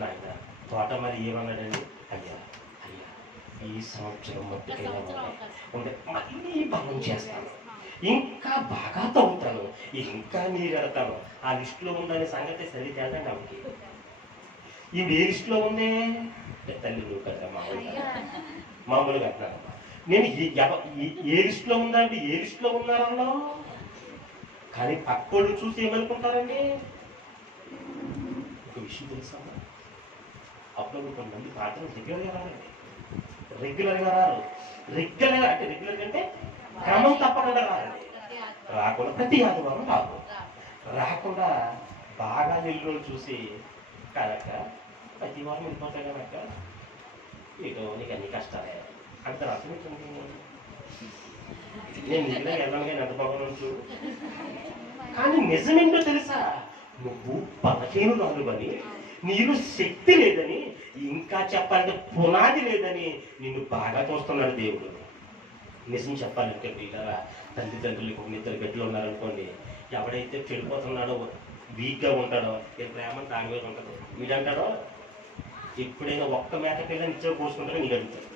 నాయన తోట మరి ఏమన్నాడండి, అయ్యా అయ్యా ఈ సంవత్సరం మట్టుకైనా ఉండే మళ్ళీ బలం చేస్తాను, ఇంకా బాగా తవ్వుతాను, ఇంకా నీరు పెడతాను. ఆ లిస్టులో ఉందనే సంగతి సరి తేదండి ఆమెకి. ఈవిడ ఏ లిస్టులో ఉంది? తల్లి నువ్వు కదా మామూలుగా అంటున్నానమ్మా. నేను ఏ లిస్టులో ఉందండి, ఏ లిస్టులో ఉన్నారన్నా? కానీ పక్కోళ్ళు చూసి ఏమనుకుంటారండి? ఒక విషయం తెలుసా, అప్పుడు కొంతమంది పాటలు రెగ్యులర్గా రారండి, రెగ్యులర్గా రారు. రెగ్యులర్ అంటే క్రమం తప్పకుండా రారండి. రాకుండా ప్రతి ఆదివారం రాదు, రాకుండా బాగా నెలలో చూసి కనుక ప్రతి వారం వెళ్ళిపోతాయి కనుక ఏదో నీకు అన్ని కష్టాలే అంటే అర్థం ఏంటండి. నేను నిజంగా వెళ్ళాను కానీ ఎంత బాగుండొచ్చు. కానీ నిజమేంటో తెలుసా, నువ్వు 15 రాలువని, నీకు శక్తి లేదని, ఇంకా చెప్పాలంటే పునాది లేదని నిన్ను బాగా చూస్తున్నాడు దేవుడు. నిజం చెప్పాలంటే వీళ్ళరా తల్లిదండ్రులకు 2 బిడ్డలు ఉన్నారనుకోండి, ఎవడైతే చెడిపోతున్నాడో వీక్గా ఉంటాడో ఈ ప్రేమ దాని మీద ఉంటుంది. వీడంటాడో ఎప్పుడైనా ఒక్క మేక పిల్ల నిత్యం కోసుకుంటారో నీకు అడుగుతాడు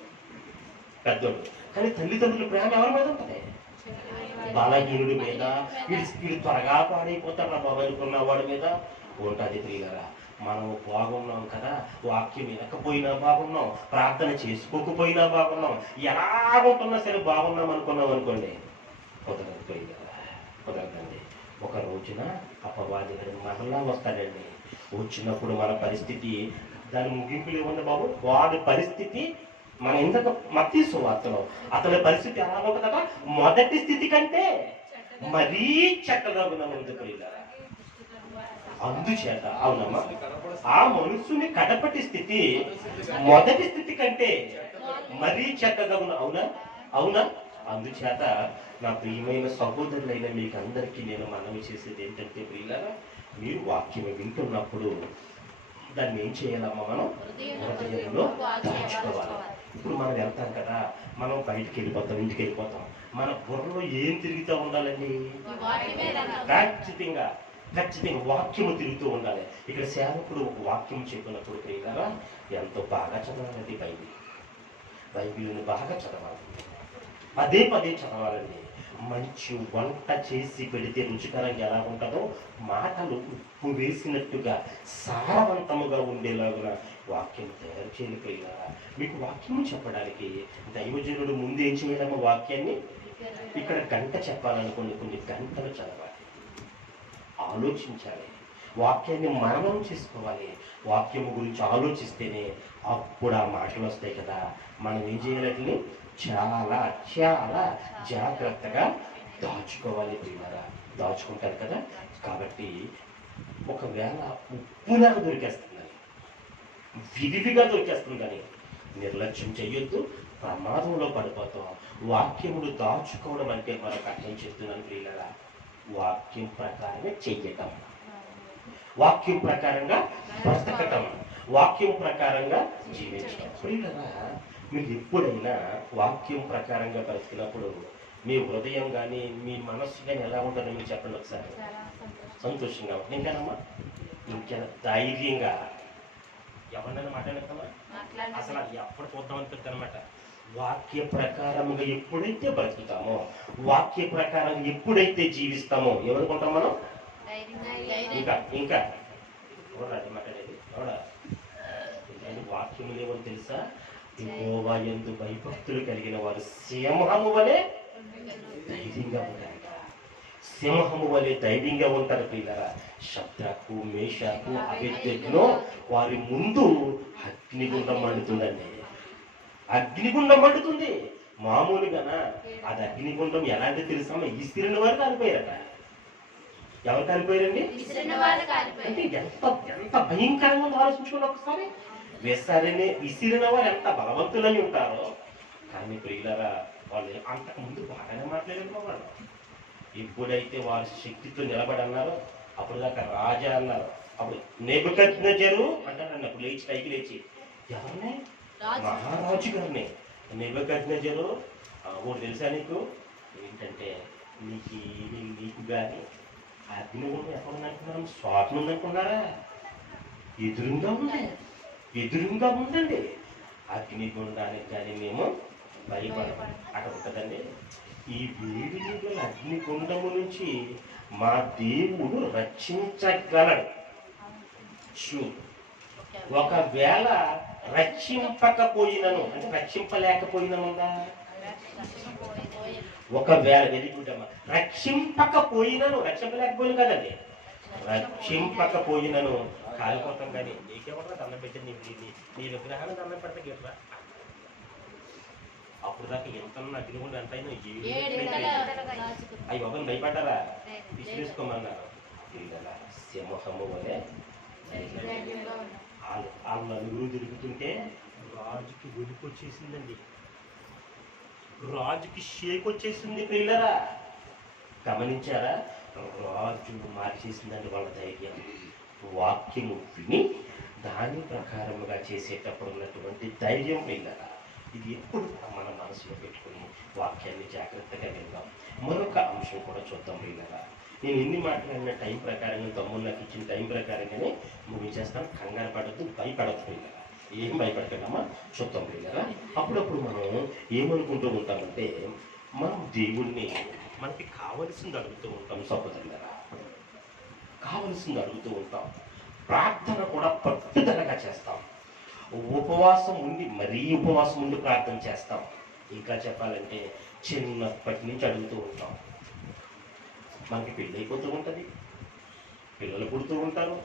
పెద్దోడు. కానీ తల్లిదండ్రుల ప్రేమ ఎవరి మీద ఉంటుంది? బలహీనుడి మీద, వీడు త్వరగా పాడైపోతాడు బాబు అనుకున్న వాడి మీద ఉంటుంది. ప్రియులరా మనం బాగున్నాం కదా, వాక్యం వినకపోయినా బాగున్నాం, ప్రార్థన చేసుకోకపోయినా బాగున్నాం, ఎలాగుంటున్నా సరే బాగున్నాం అనుకున్నాం అనుకోండి, కుదరదు ప్రియులరా, కుదరదండి. ఒక రోజున అపవాది మరలా వస్తాడండి. వచ్చినప్పుడు మన పరిస్థితి, దాని ముగింపులు ఏముంది బాబు, వాడి పరిస్థితి మన ఇంతకు మత్తయి సువార్తలో అతని పరిస్థితి ఎలా ఉంటుందట, మొదటి స్థితి కంటే మరీ చక్కగా ఉంది ప్రియులారా. అందుచేత అవునమ్మా, ఆ మనుషుని కడపటి స్థితి మొదటి స్థితి కంటే మరీ చక్కగా ఉన్న. అవునా అవునా? అందుచేత నా ప్రియమైన సహోదరులైన మీకు అందరికీ నేను మనవి చేసేది ఏంటంటే ప్రియులారా, మీరు వాక్యం వింటున్నప్పుడు దాన్ని ఏం చేయాలమ్మా, మనం హృదయంలో దాచుకోవాలి. ఇప్పుడు మనం వెళ్తాం కదా, మనం బయటికి వెళ్ళిపోతాం, ఇంటికి వెళ్ళిపోతాం, మన బుర్రలో ఏం తిరుగుతూ ఉండాలండి? ఖచ్చితంగా వాక్యము తిరుగుతూ ఉండాలి. ఇక్కడ సేవకుడు వాక్యం చెప్పినప్పుడు ప్రియులారా ఎంతో బాగా చదవాలండి. బైబిల్ని బాగా చదవాలి, పదే చదవాలండి. మంచి వంట చేసి పెడితే రుచికరంగా ఎలా ఉంటుందో, మాటలు ఉప్పు వేసినట్టుగా సారవంతముగా ఉండేలాగా వాక్యం తయారు చేయాలి ప్రియులారా. మీకు వాక్యము చెప్పడానికి దైవజనుడు ముందు ఏం చేయాలమ్మా, వాక్యాన్ని ఇక్కడ గంట చెప్పాలనుకోండి, కొన్ని గంటలు చదవాలి, ఆలోచించాలి, వాక్యాన్ని మననం చేసుకోవాలి. వాక్యము గురించి ఆలోచిస్తేనే అప్పుడు ఆ మాటలు వస్తాయి కదా. మనం ఏం చేయాలి, చాలా జాగ్రత్తగా దాచుకోవాలి ప్రియులారా. దాచుకుంటారు కదా, కాబట్టి ఒకవేళ ఉప్పులాగా దొరికేస్తుందని, విరివిగా దొరికేస్తుందని నిర్లక్ష్యం చెయ్యొద్దు, ప్రమాదంలో పడిపోతాం. వాక్యములు దాచుకోవడం అంటే మరొక అర్థం చెప్తున్నాను ప్రియులారా, వాక్యం ప్రకారంగా చెయ్యటం, వాక్యం ప్రకారంగా బ్రతకటం, వాక్యం ప్రకారంగా జీవించడం. ప్రియులారా మీరు ఎప్పుడైనా వాక్యం ప్రకారంగా బ్రతికినప్పుడు మీ హృదయం కానీ మీ మనస్సు కానీ ఎలా ఉంటుందో మీరు చెప్పండి ఒకసారి. సంతోషంగా ఉంటుంది. ఇంకానమ్మా ఇంకా ధైర్యంగా ఎవరినైనా మాట్లాడతామా? అసలు అది ఎప్పుడు చూద్దాం అనిపిస్తుంది అనమాట. వాక్య ప్రకారంగా ఎప్పుడైతే బ్రతుకుతామో, వాక్య ప్రకారం ఎప్పుడైతే జీవిస్తామో ఎవరుకుంటాం మనం? ఇంకా ఇంకా ఎవరా మాట్లాడేది? ఎవడా వాక్యం లేవని తెలుసా? యెహోవా యందు భయభక్తులు కలిగిన వారు సింహము వలె ధైర్యంగా ఉంటారు. సింహము వలె ధైర్యంగా ఉంటారు పిల్లరా. శద్రకు మేషకు అబేద్నెగో వారి ముందు అగ్నిగుండం మండుతుందండి. అగ్నిగుండం మండుతుంది. మామూలుగానా అది అగ్నిగుండం ఎలాంటి తెలుసా? ఇసిరిన వారు కాలిపోయారట. ఎవరు కాలిపోయారండి? అంటే ఎంత ఎంత భయంకరంగా ఉందో ఆలోచించుకుని ఒకసారి. విసిరిన వారు ఎంత బలవంతులని ఉంటారో. కానీ ప్రియులరా వాళ్ళు అంతకు ముందు బాగానే మాట్లాడారు వాళ్ళు. ఎప్పుడైతే వారి శక్తితో నిలబడన్నారో అప్పుడు దాకా రాజా అన్నారు. అప్పుడు నెబుకద్నెజరు అంటారండి. అప్పుడు లేచి పైకి లేచి ఎవరిని? మహారాజు గారిని. నెబుకద్నెజరు ఒకటి తెలుసా నీకు? ఏంటంటే నీకు కానీ అగ్నిగుండం ఎక్కడ ఉందనుకున్నాం? స్వాతం ఉందనుకున్నారా? ఎదురుగా ఉంది. ఎదురుగా ఉందండి. అగ్నిగుండానికి కానీ మేము భయపడం. అక్కడ ఉంటుందండి. ఈ వేడి గల అగ్నిగుండము నుంచి మా దేవుడు రక్షించగలడు. ఒకవేళ రక్షింపకపోయినను అంటే రక్షింపలేకపోయిననుందా? ఒకవేళ వెరీ గుడ్ అమ్మా. రక్షింపకపోయినను, రక్షింపలేకపోయిన కదండి, రక్షింపకపోయినను కాలిపోతాం. కానీ నీకేమన్నా దండం పెట్టింది నీ విగ్రహాన్ని దండం పెడతా గెట్రా. అప్పుడు దాకా ఎంత అగ్నిగుండం ఎంత అయినా అవి బాబు భయపడ్డారా? విసిరేసుకోమన్నారు. సింహము వలె వాళ్ళ నలుగురు తిరుగుతుంటే రాజుకి వెలుకొచ్చేసిందండి. రాజుకి షేక్ వచ్చేసింది పిల్లరా. గమనించారా? రాజు మార్చేసిందండి వాళ్ళ ధైర్యం. వాక్యము విని దాని ప్రకారముగా చేసేటప్పుడు ఉన్నటువంటి ధైర్యం పిల్లరా. ఇది ఎప్పుడు మన మనసులో పెట్టుకుని వాక్యాన్ని జాగ్రత్తగా విందాం. మరొక అంశం కూడా చూద్దాం పిల్లరా. నేను ఎన్ని మాట్లాడిన టైం ప్రకారంగా తమ్ముడు నాకు ఇచ్చిన టైం ప్రకారంగానే ముగించేస్తాను. కంగారు పడద్దు, భయపడద్దు పిల్లరా. ఏం భయపడకమ్మా చూద్దాం పిల్లరా. అప్పుడప్పుడు మనం ఏమనుకుంటూ ఉంటామంటే మనం దేవుణ్ణి మనకి కావలసింది అడుగుతూ ఉంటాం. సహోదరులారా, కావలసింది అడుగుతూ ఉంటాం. ప్రార్థన కూడా పట్టుదలగా చేస్తాం. ఉపవాసం ఉండి మరీ ఉపవాసం ఉండి ప్రార్థన చేస్తాం. ఇంకా చెప్పాలంటే చిన్నప్పటి నుంచి అడుగుతూ ఉంటాం. మనకి పెళ్ళి అయిపోతూ ఉంటుంది, పిల్లలు పుడుతూ ఉంటారు,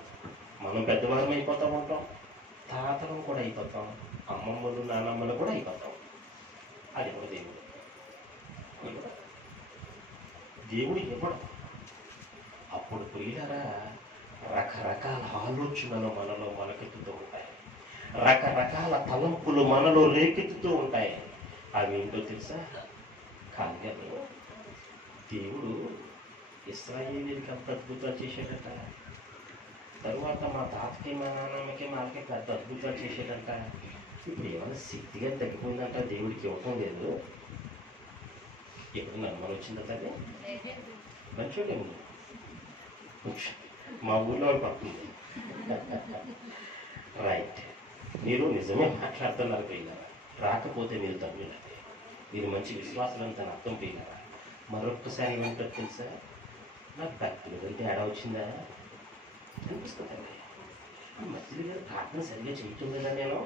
మనం పెద్దవారం అయిపోతూ ఉంటాం, తాతలు కూడా అయిపోతాం, అమ్మమ్మలు నానమ్మలు కూడా అయిపోతాం. అది కూడా దేవుడు ఇవ్వడం. అప్పుడు ప్రియులారా రకరకాల ఆలోచనలు మనలో మొలకెత్తుతూ ఉంటాయి. రకరకాల తలంపులు మనలో రేకెత్తుతూ ఉంటాయి. అవి ఏంటో తెలుసా? కానీ దేవుడు ఇశ్రాయేలీయులకి అంత అద్భుతాలు చేసేటంట. తరువాత మా తాతకి మా నాన్నమ్మకి వాళ్ళకి పెద్ద అద్భుతాలు చేసేటంట. ఇప్పుడు ఏమైనా శక్తిగా తగ్గిపోయిందంట, దేవుడికి ఇవ్వటం లేదు. ఎప్పుడు అనుమానం వచ్చిందా? తల్లి మంచోడేమో మా ఊళ్ళో పడుతుంది. రైట్, మీరు నిజమే మాట్లాడుతున్నారు పిల్లరా. రాకపోతే మీరు తగ్గినట్టే. మీరు మంచి విశ్వాసాలంతా అర్థం పిల్లరా. మరొక్కసారి ఏమంటారు తెలుసా? నాకు భక్తులు అంటే తేడా వచ్చిందా అనిపిస్తుందండి. మధ్యలో గారు ప్రార్థన సరిగ్గా చేయటం లేదా నేను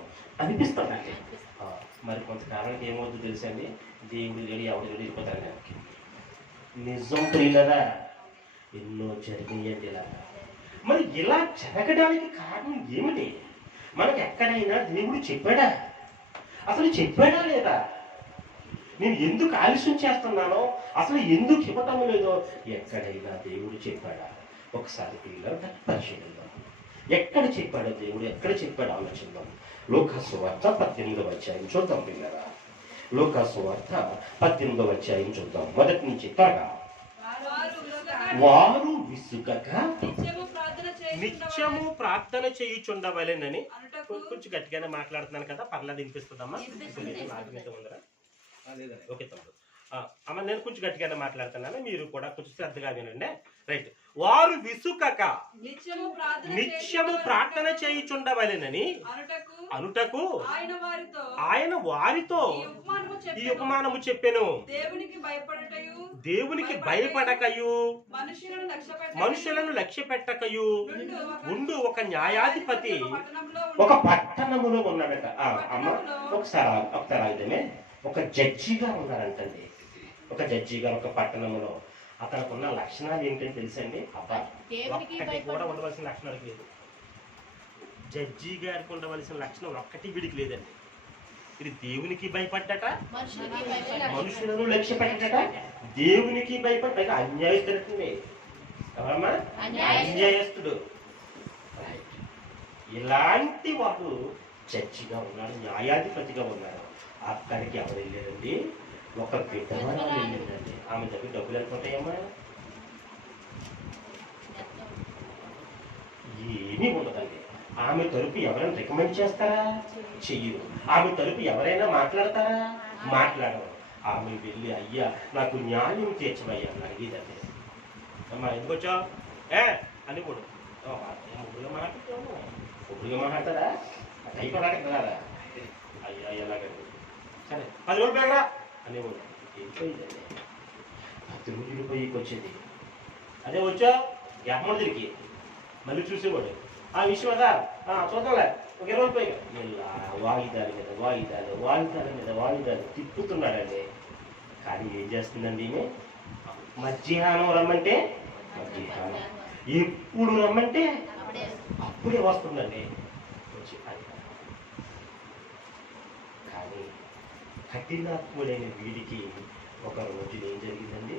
అనిపిస్తుందండి. మరి కొంతకాలానికి ఏమవుతుందో తెలుసా అండి? దేవుడు లేడి ఎవడు లేడి వెళ్ళిపోతాను దానికి. నిజం ప్రియులరా, ఎన్నో జరిగినాయండి ఇలా. మరి ఇలా జరగడానికి కారణం ఏమిటి? మనకి ఎక్కడైనా దేవుడు చెప్పాడా? అసలు చెప్పాడా లేదా? నేను ఎందుకు ఆలస్యం చేస్తున్నానో, అసలు ఎందుకు ఇవ్వటం లేదో ఎక్కడైనా దేవుడు చెప్పాడా? ఒకసారి పిల్లలు పరిశీలిద్దాం. ఎక్కడ చెప్పాడో దేవుడు, ఎక్కడ చెప్పాడు ఆలోచిద్దాం. లూకా సువార్త 18వ అధ్యాయం చూద్దాం పిల్లరా. లూకా సువార్త 18వ అధ్యాయం చూద్దాం. మొదటి నుంచి త్వరగా. వారు విసుగక నిత్యము ప్రార్థన చేయుచుండవలెనని. కొంచెం గట్టిగానే మాట్లాడుతున్నాను కదా, పర్లేదు వినిపిస్తుందమ్మా. ఉందరా? ఓకే తమ్ముడు. అమ్మ నేను కొంచెం గట్టిగానే మాట్లాడుతున్నాను, మీరు కూడా కొంచెం శ్రద్ధగా వినండి. రైట్. వారు విసుకక నిత్యము ప్రార్థన చేయుచుండవలెనని అనుటకు ఆయన వారితో ఈ ఉపమానము చెప్పెను. దేవునికి భయపడకయు మనుషులను లక్ష్య పెట్టకయు ఉండు ఒక న్యాయాధిపతి ఒక పట్టణములో ఉన్నాడట. అమ్మ ఒకసారి అయితేనే ఒక జడ్జిగా ఉన్నారంటండి. ఒక జడ్జిగా ఒక పట్టణంలో అతనికి ఉన్న లక్షణాలు ఏంటని తెలుసండి? అబ్బా, ఒక్కటి కూడా ఉండవలసిన లక్షణాలు లేదు. జడ్జి గారికి ఉండవలసిన లక్షణం ఒక్కటి వీడికి లేదండి. ఇది దేవునికి భయపడ్డట, మనుషులను లక్ష్య పెట్టట, దేవునికి భయపడ్డ అన్యాయస్తుడే. ఎవరమ్మా? అన్యాయస్తుడు. ఇలాంటి వాడు జడ్జిగా ఉన్నాడు, న్యాయాధిపతిగా ఉన్నాడు. అక్కడికి ఎవరు వెళ్ళారండి? ఒక విధవరాలు వెళ్ళిందండి. ఆమె దగ్గర డబ్బులు వెళ్ళిపోతాయమ్మా? ఏమీ ఉండదండి. ఆమె తరపు ఎవరైనా రికమెండ్ చేస్తారా? చెయ్యరు. ఆమె తరపు ఎవరైనా మాట్లాడతారా? మాట్లాడరు. ఆమె వెళ్ళి అయ్యా నాకు న్యాయం తీర్చవయ్యా అని అడిగేదండి. అమ్మా ఎందుకు వచ్చావు అని కూడా ముగ్గురుగా మాట్లాడతాము. ముగ్గురుగా మాట్లాడతారా? అయిపోరారా? అయ్యా ఎలాగండి, సరే 10 రోజులు బేగరా అనేవాడు. వెళ్ళిపోయిందండి. 10 రోజులు పోయికి వచ్చేది. అదే వచ్చా అమౌంట్ తిరిగి మళ్ళీ చూసేవాడు. ఆ విషయం అదా చూద్దాంలే ఒక 20 రోజులు పోయిగా ఇలా వాయిదాల మీద వాయిదాలు తిప్పుతున్నాడండి. కానీ ఏం చేస్తుందండి ఈమె? మధ్యాహ్నం రమ్మంటే మధ్యాహ్నం, ఎప్పుడు రమ్మంటే అప్పుడే వస్తుందండి వచ్చి. కానీ కఠినాత్ముడైన వీడికి ఒక రోజు ఏం జరిగిందండి?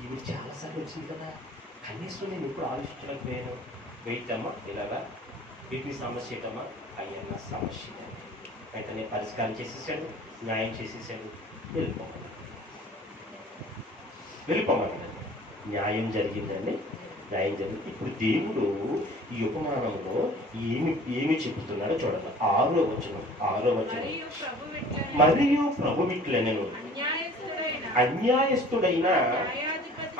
ఈవిడ చాలాసార్లు వచ్చింది కదా, కనీసం నేను ఇప్పుడు ఆలోచించలేకపోయాను. వెయిట్ అమ్మా, ఇలాగా వీటిని సమస్య ఏంటమ్మా? అయ్యన్న సమస్య వెంటనే పరిష్కారం చేసేసాడు, న్యాయం చేసేసాడు. వెళ్ళిపోమన్నాడు. న్యాయం జరిగిందండి. న్యాయం జరిగింది. ఇప్పుడు దేవుడు ఈ ఉపమానంలో ఏమి చెబుతున్నాడో చూడండి. 6వ వచనం. మరియు ప్రభు విట్లనెను అన్యాయస్తుడైన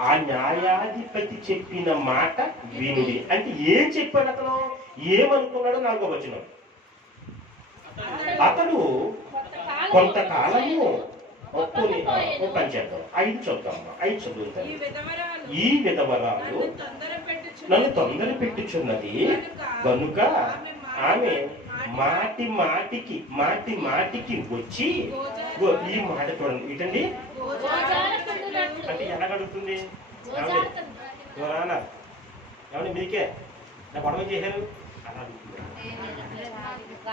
ఆ న్యాయాధిపతి చెప్పిన మాట వినుడి. అంటే ఏం చెప్పాడు అతను? ఏమనుకున్నాడో 4వ వచనం. అతడు కొంతకాలము పనిచేద్దాం. 5 చదువుతామ్మా, 5 చదువుతాను. ఈ విధవరాలు నన్ను తొందర పెట్టుచున్నది కనుక ఆమె మాటి మాటికి వచ్చి ఈ మాట చూడండి. ఏంటండి అంటే ఎలా గడుగుతుంది? ఏమండి మీకే నా గొడవ చేశారు అలా అడుగుతుందా?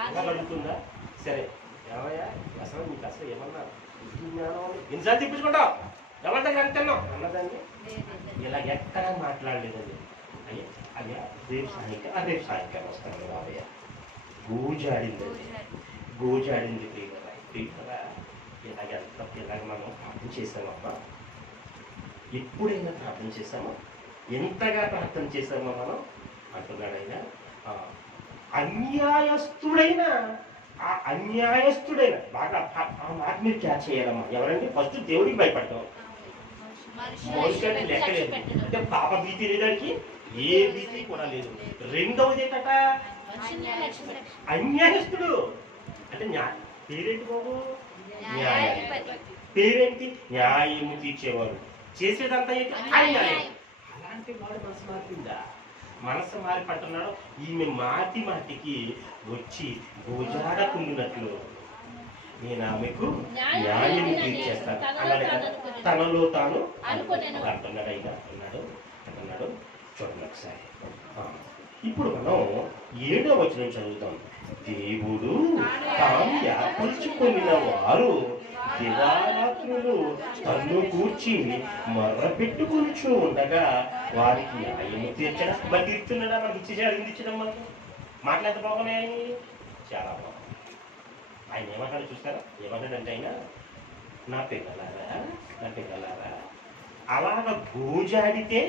ఎలా గడుగుతుందా? సరే ఏమయ్యా అసలు మీకు అసలు ఏమన్నా ఎన్నిసార్లు తిప్పించుకుంటావు? ఎవరి దగ్గర అంటున్నావు అన్నదండి. ఇలా ఎక్కడా మాట్లాడలేదండి. అయ్యా అయ్యా రేపు సాయంకాలం వస్తాను బాబయ్య. గోజాడింది కదా. ఇలాగ మనం ప్రార్థన చేసామమ్మా. ఎప్పుడైనా ప్రార్థన చేసామా? ఎంతగా ప్రార్థన చేసామో మనం అంటున్నాడు ఆయన. అన్యాయస్తుడైన బాగా ఆ మాట మీరు క్యాచ్ చేయాలమ్మా. ఎవరంటే ఫస్ట్ దేవుడికి భయపడతాం. మనుషులంటే లెక్క లేదు. అంటే పాప భీతి లేదానికి ఏ భీతి కూడా లేదు. రెండవది ఏంటట? అన్యాయస్తుడు. అంటే పేరేంటి బాబు? న్యాయాధిపతి. పేరేంటి? న్యాయము తీర్చేవారు. చేసేదంతా ఏంటి? అన్యాయం. అలాంటి వాడు మనసు మారిందా? మనసు మారి పట్టున్నాడు. ఈమె మాటికి వచ్చి భోజాడకుండినట్లు నేను ఆమెకు న్యాయం తీర్చేస్తాను అన్నాడు కదా. తనలో తాను అంటున్నాడు. అయినా అంటున్నాడు. చూడండి ఒకసారి. ఇప్పుడు మనం 7వ వచనం చదువుతాం. దేవుడు తాను ఏర్పరచుకున్న వారు దివారాత్రులు తన్ను కూర్చి మర్ర పెట్టుకుని ఉండగా వారికి న్యాయము తీర్చడా? మరి తీర్చున్నాడా? మనకి ఇచ్చేసాడు. ఎందుకు ఇచ్చడం? మనకు మాట్లాడితే బాగున్నాయి, చాలా బాగుంది. ఆయన ఏమంటాడు చూస్తారా? ఏమంటాడంటే ఆయన నా పిల్లలారా అలాగ గోజాడితే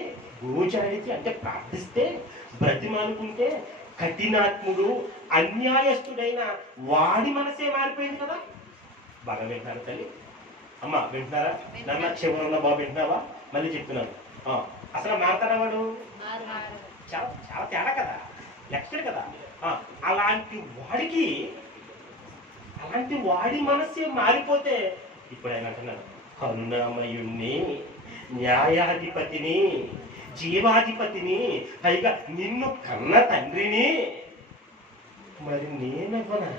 అంటే ప్రార్థిస్తే బ్రతిమాలుకుంటే కఠినాత్ముడు అన్యాయస్తుడైన వాడి మనసే మారిపోయింది కదా. బాగా వింటున్నారా తల్లి? అమ్మ వింటున్నారా? నన్న చివరన్న బాబు వింటున్నావా? మళ్ళీ చెప్తున్నాను. అసలు మారుతాడా వాడు? చాలా చాలా తేడా కదా, నెక్స్ట్ కదా. అలాంటి వాడి మనసే మారిపోతే ఇప్పుడు ఆయన అంటున్నాడు, కరుణామయుణ్ణి, న్యాయాధిపతిని, జీవాధిపతిని, పైగా నిన్ను కన్న తండ్రిని మరి నేనివ్వనా,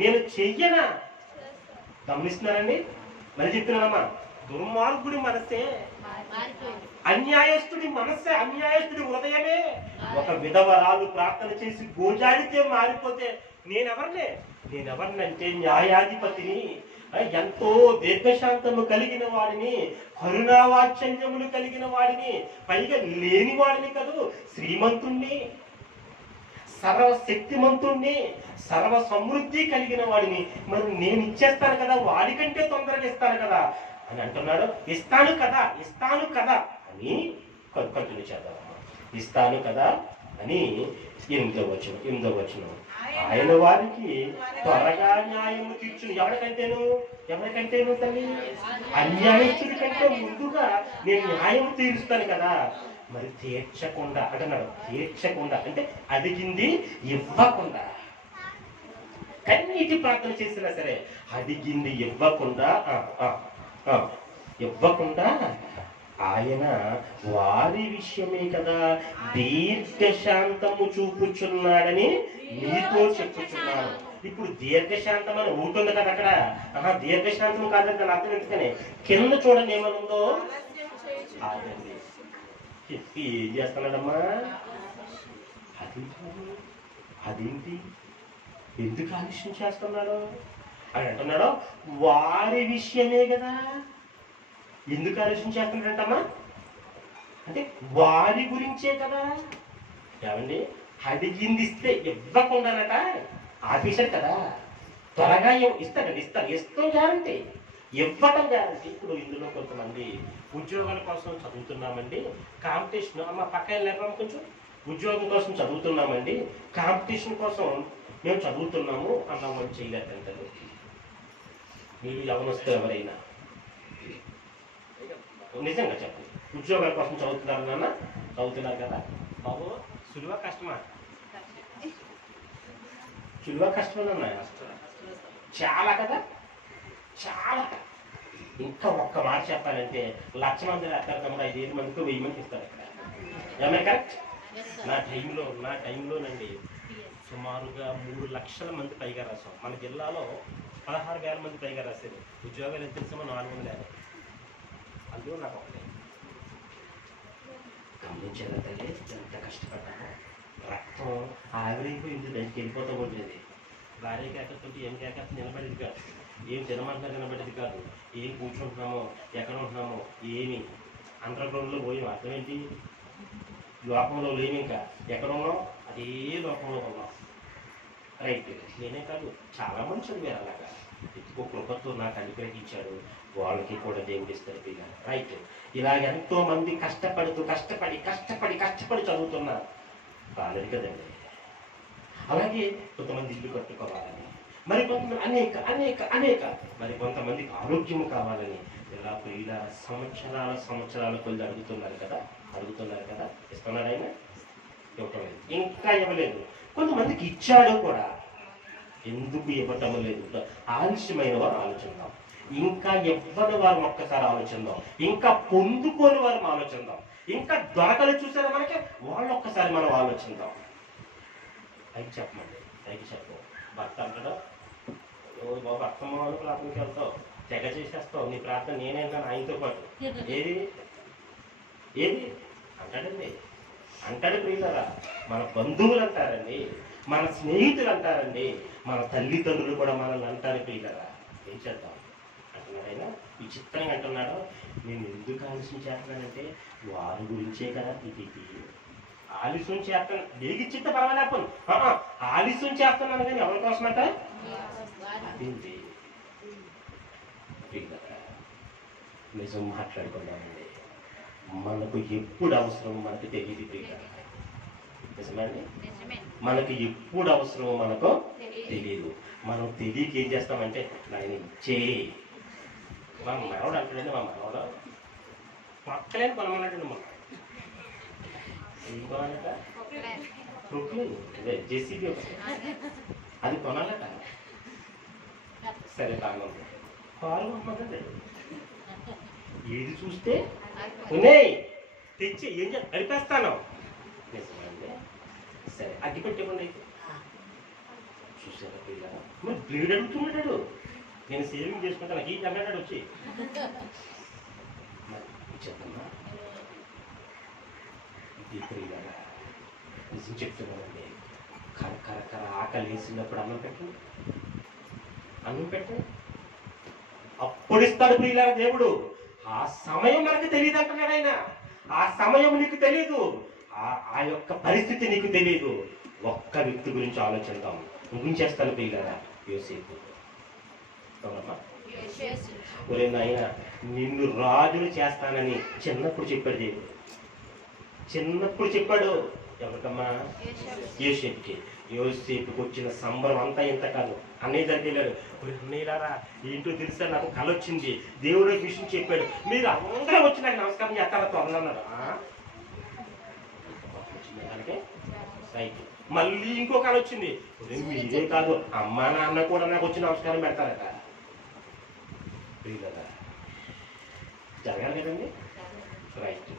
నేను చెయ్యనా? గమనిస్తున్నారండి? మరి చెప్తున్నానమ్మా, దుర్మార్గుడి మనసే, అన్యాయస్తుడి మనసే, అన్యాయస్తుడి హృదయమే ఒక విధవరాలు ప్రార్థన చేసి గోజాడితే మారిపోతే నేనెవరినంటే న్యాయాధిపతిని, ఎంతో దీర్ఘశాంతము కలిగిన వాడిని, కరుణావాత్సల్యములు కలిగిన వాడిని, పైగా లేని వాడిని కాదు, శ్రీమంతుణ్ణి, సర్వశక్తిమంతుణ్ణి, సర్వ సమృద్ధి కలిగిన వాడిని. మరి నేను ఇచ్చేస్తాను కదా, వాడికంటే తొందరగా ఇస్తాను కదా అని అంటున్నాడు. ఇస్తాను కదా అని కంటిన్యూ చేద్దాం. ఇస్తాను కదా అని 8వ వచనం, ఆయన వారికి త్వరగా న్యాయము తీర్చును. ఎవరికంటేను తల్లి? అన్యాయస్తుడి కంటే ముందుగా నేను న్యాయం తీరుస్తాను కదా. మరి తీర్చకుండా అంటున్నాడు. తీర్చకుండా అంటే అడిగింది ఇవ్వకుండా, కన్నీటి ప్రార్థన చేసినా సరే అడిగింది ఇవ్వకుండా ఆయన వారి విషయమే కదా దీర్ఘశాంతము చూపుచున్నాడని మీతో చెప్పుచున్నాను. ఇప్పుడు దీర్ఘశాంతం అని ఉంటుంది కదా అక్కడ. దీర్ఘశాంతం కాదని దాని అర్థం ఎందుకని కింద చూడండి ఏమనుందో. ఏం చేస్తున్నాడమ్మా? అదేంటి, ఎందుకు ఆలస్యం చేస్తున్నాడు అని అంటున్నాడు. వారి విషయమే కదా. ఎందుకు ఆలస్యం చేస్తున్నాడంటమ్మా అంటే వారి గురించే కదా. ఏమండి, అడిగింది ఇస్తే ఇవ్వకుండానట ఆఫీసర్ కదా, త్వరగా ఇస్తాం గ్యారంటీ, ఇవ్వటం గ్యారంటీ. ఇప్పుడు ఇందులో కొంతమంది ఉద్యోగాల కోసం చదువుతున్నామండి, కాంపిటీషన్, అమ్మ పక్కన లేకపోతే కొంచెం ఉద్యోగం కోసం చదువుతున్నామండి, కాంపిటీషన్ కోసం మేము చదువుతున్నాము అన్నామని చేయలేదంటారు. మీరు యవనొస్తే ఎవరైనా నిజంగా చెప్పండి, ఉద్యోగాల కోసం చదువుతున్నారు కదా బాబు, సులువా కష్టమా? కష్టమేనన్నా, చాలా కదా, చాలా. ఇంకా ఒక్క మాట చెప్పాలంటే 1,00,000 మంది రాస్తారు తమ్ముడు, 5,000 మందికి 1000 మందికి ఇస్తారు ఇక్కడ. ఏమన్నా కరెక్ట్? నా టైంలోనండి సుమారుగా 3 లక్షల మంది పైగా రాసాం. మన జిల్లాలో 16,000 మంది పైగా రాశారు. ఉద్యోగాలు ఎంత తెలుసామో 450. అందులో నాకు ఒకటే గమనించేదా తల్లి, ఎంత కష్టపడ్డామో. రక్తం ఆవిరైపోయింది, దానికి వెళ్ళిపోతూ ఉండేది. భార్య కేకతుంటే ఏం కేక నిలబడేది కాదు, ఏం తినమంటారు నిలబడేది కాదు, ఏం కూర్చుంటున్నామో ఎక్కడ ఉంటున్నామో ఏమి అండర్ గ్రౌండ్లో పోయి అర్థం ఏంటి, లోకంలో లేని, ఇంకా ఎక్కడ ఉన్నాం అదే లోకంలో ఉన్నాం. రైట్. నేనే కాదు, చాలా మంది చదివారు అలాగా. ఎక్కువ కృపతో నాకు అనుగ్రహించాడు, వాళ్ళకి కూడా దేవుడు ఇస్తారు పిల్లలు. రైట్. ఇలా ఎంతో మంది కష్టపడి చదువుతున్నారు. కాలేదు కదండి. అలాగే కొంతమంది ఇల్లు కట్టుకోవాలని, మరి కొంతమంది అనేక మరి కొంతమందికి ఆరోగ్యం కావాలని, ఇలా ప్రియుల సంవత్సరాల కొద్ది అడుగుతున్నారు కదా. ఇస్తున్నాడు ఆయన? ఇవ్వటం లేదు, ఇంకా ఇవ్వలేదు. కొంతమందికి ఇచ్చాడు కూడా, ఎందుకు ఇవ్వటం లేదు? ఆలస్యమైన వారు ఆలోచిద్దాం, ఇంకా ఇవ్వని వారు ఒక్కసారి ఆలోచిద్దాం, ఇంకా పొందుకోని వారు ఆలోచిద్దాం, ఇంకా దొరకలు చూసారా మనకి వాళ్ళు ఒక్కసారి మనం ఆలోచిద్దాం. పైకి చెప్పు. భర్త అంటాడు, బాబు అర్థమాను ప్రార్థనకి వెళ్తావు, తెగ చేసేస్తావు, నీ ప్రార్థన నేనైనా ఆయనతో పాటు. ఏది అంటాడు ప్రియులారా. మన బంధువులు అంటారండి, మన స్నేహితులు అంటారండి, మన తల్లిదండ్రులు కూడా మనల్ని అంటారు ప్రియులారా. ఏం చేద్దాం అంటున్నాడు ఆయన. విచిత్రంగా అంటున్నాడు, నేను ఎందుకు ఆలస్యం చేస్తున్నానంటే వారి గురించే కదా. ఇది ఆలస్యం చేస్తాను, వేగిచ్చితే పర్వాలేకపోను, ఆలస్యం చేస్తున్నాను కానీ ఎవరి కోసమంట? అదేంటి నిజం మాట్లాడుకున్నామండి. మనకు ఎప్పుడు అవసరం మనకు తెలియదు ప్రియులారా. నిజమండి, మనకి ఎప్పుడు అవసరమో మనకు తెలియదు. మనం తెలియక ఏం చేస్తామంటే నాయన ఇచ్చే. మా మనవడు అంటాడండి, మా మనవడు పక్కలేని కొనమన్నాడండి. మొన్న ఏం కొనాలట? అదే జెసిబి అది కొనాలట. సరే బాగా కారు కొనమంటే ఏది చూస్తే ఉన్నాయి తెచ్చి ఏం చేయాలి నడిపేస్తాను. నిజమండి, సరే అగ్గి పెట్టకుండా అయితే చూసారా పిల్ల మరి బ్లేడ్ అడుగుతున్నాడు. నేను సేవింగ్ చేసుకుంటాను నాకు ఈ అన్నాడు వచ్చి చెప్పమ్మా. ఇది ప్రియులారా నిజం చెప్తున్నానండి. కర ఆకలి వేసినప్పుడు అన్నం పెట్టండి, అన్నం పెట్టండి, అప్పుడు ఇస్తాడు ప్రియులారా దేవుడు. ఆ సమయం మనకు తెలియదు అంటున్నాడు ఆయన. ఆ సమయం నీకు తెలియదు, ఆ యొక్క పరిస్థితి నీకు తెలియదు. ఒక్క వ్యక్తి గురించి ఆలోచిద్దాం, ముగించేస్తాను ప్రియులారా. యోసేపు. ఒరే నాయన నిన్ను రాజులు చేస్తానని చిన్నప్పుడు చెప్పాడు దేవుడు. చిన్నప్పుడు చెప్పాడు. ఎవరికమ్మా? యోసేపుకి. యోసేపుకి వచ్చిన సంబరం అంతా ఇంత కాదు. అన్నయ్య దగ్గరికి వెళ్ళాడు. అన్నయ్యలారా ఏంటో తెలుసా, నాకు కళ వచ్చింది, దేవుడు విషయం చెప్పాడు, మీరు అందరూ వచ్చి నాకు నమస్కారం చేస్తారా త్వరగా అన్నాడు. రైట్. మళ్ళీ ఇంకో కళ వచ్చింది. మీరే కాదు అమ్మా నాన్న కూడా నాకు వచ్చి నమస్కారం పెడతారట. జరగాలి కదండి. రైట్.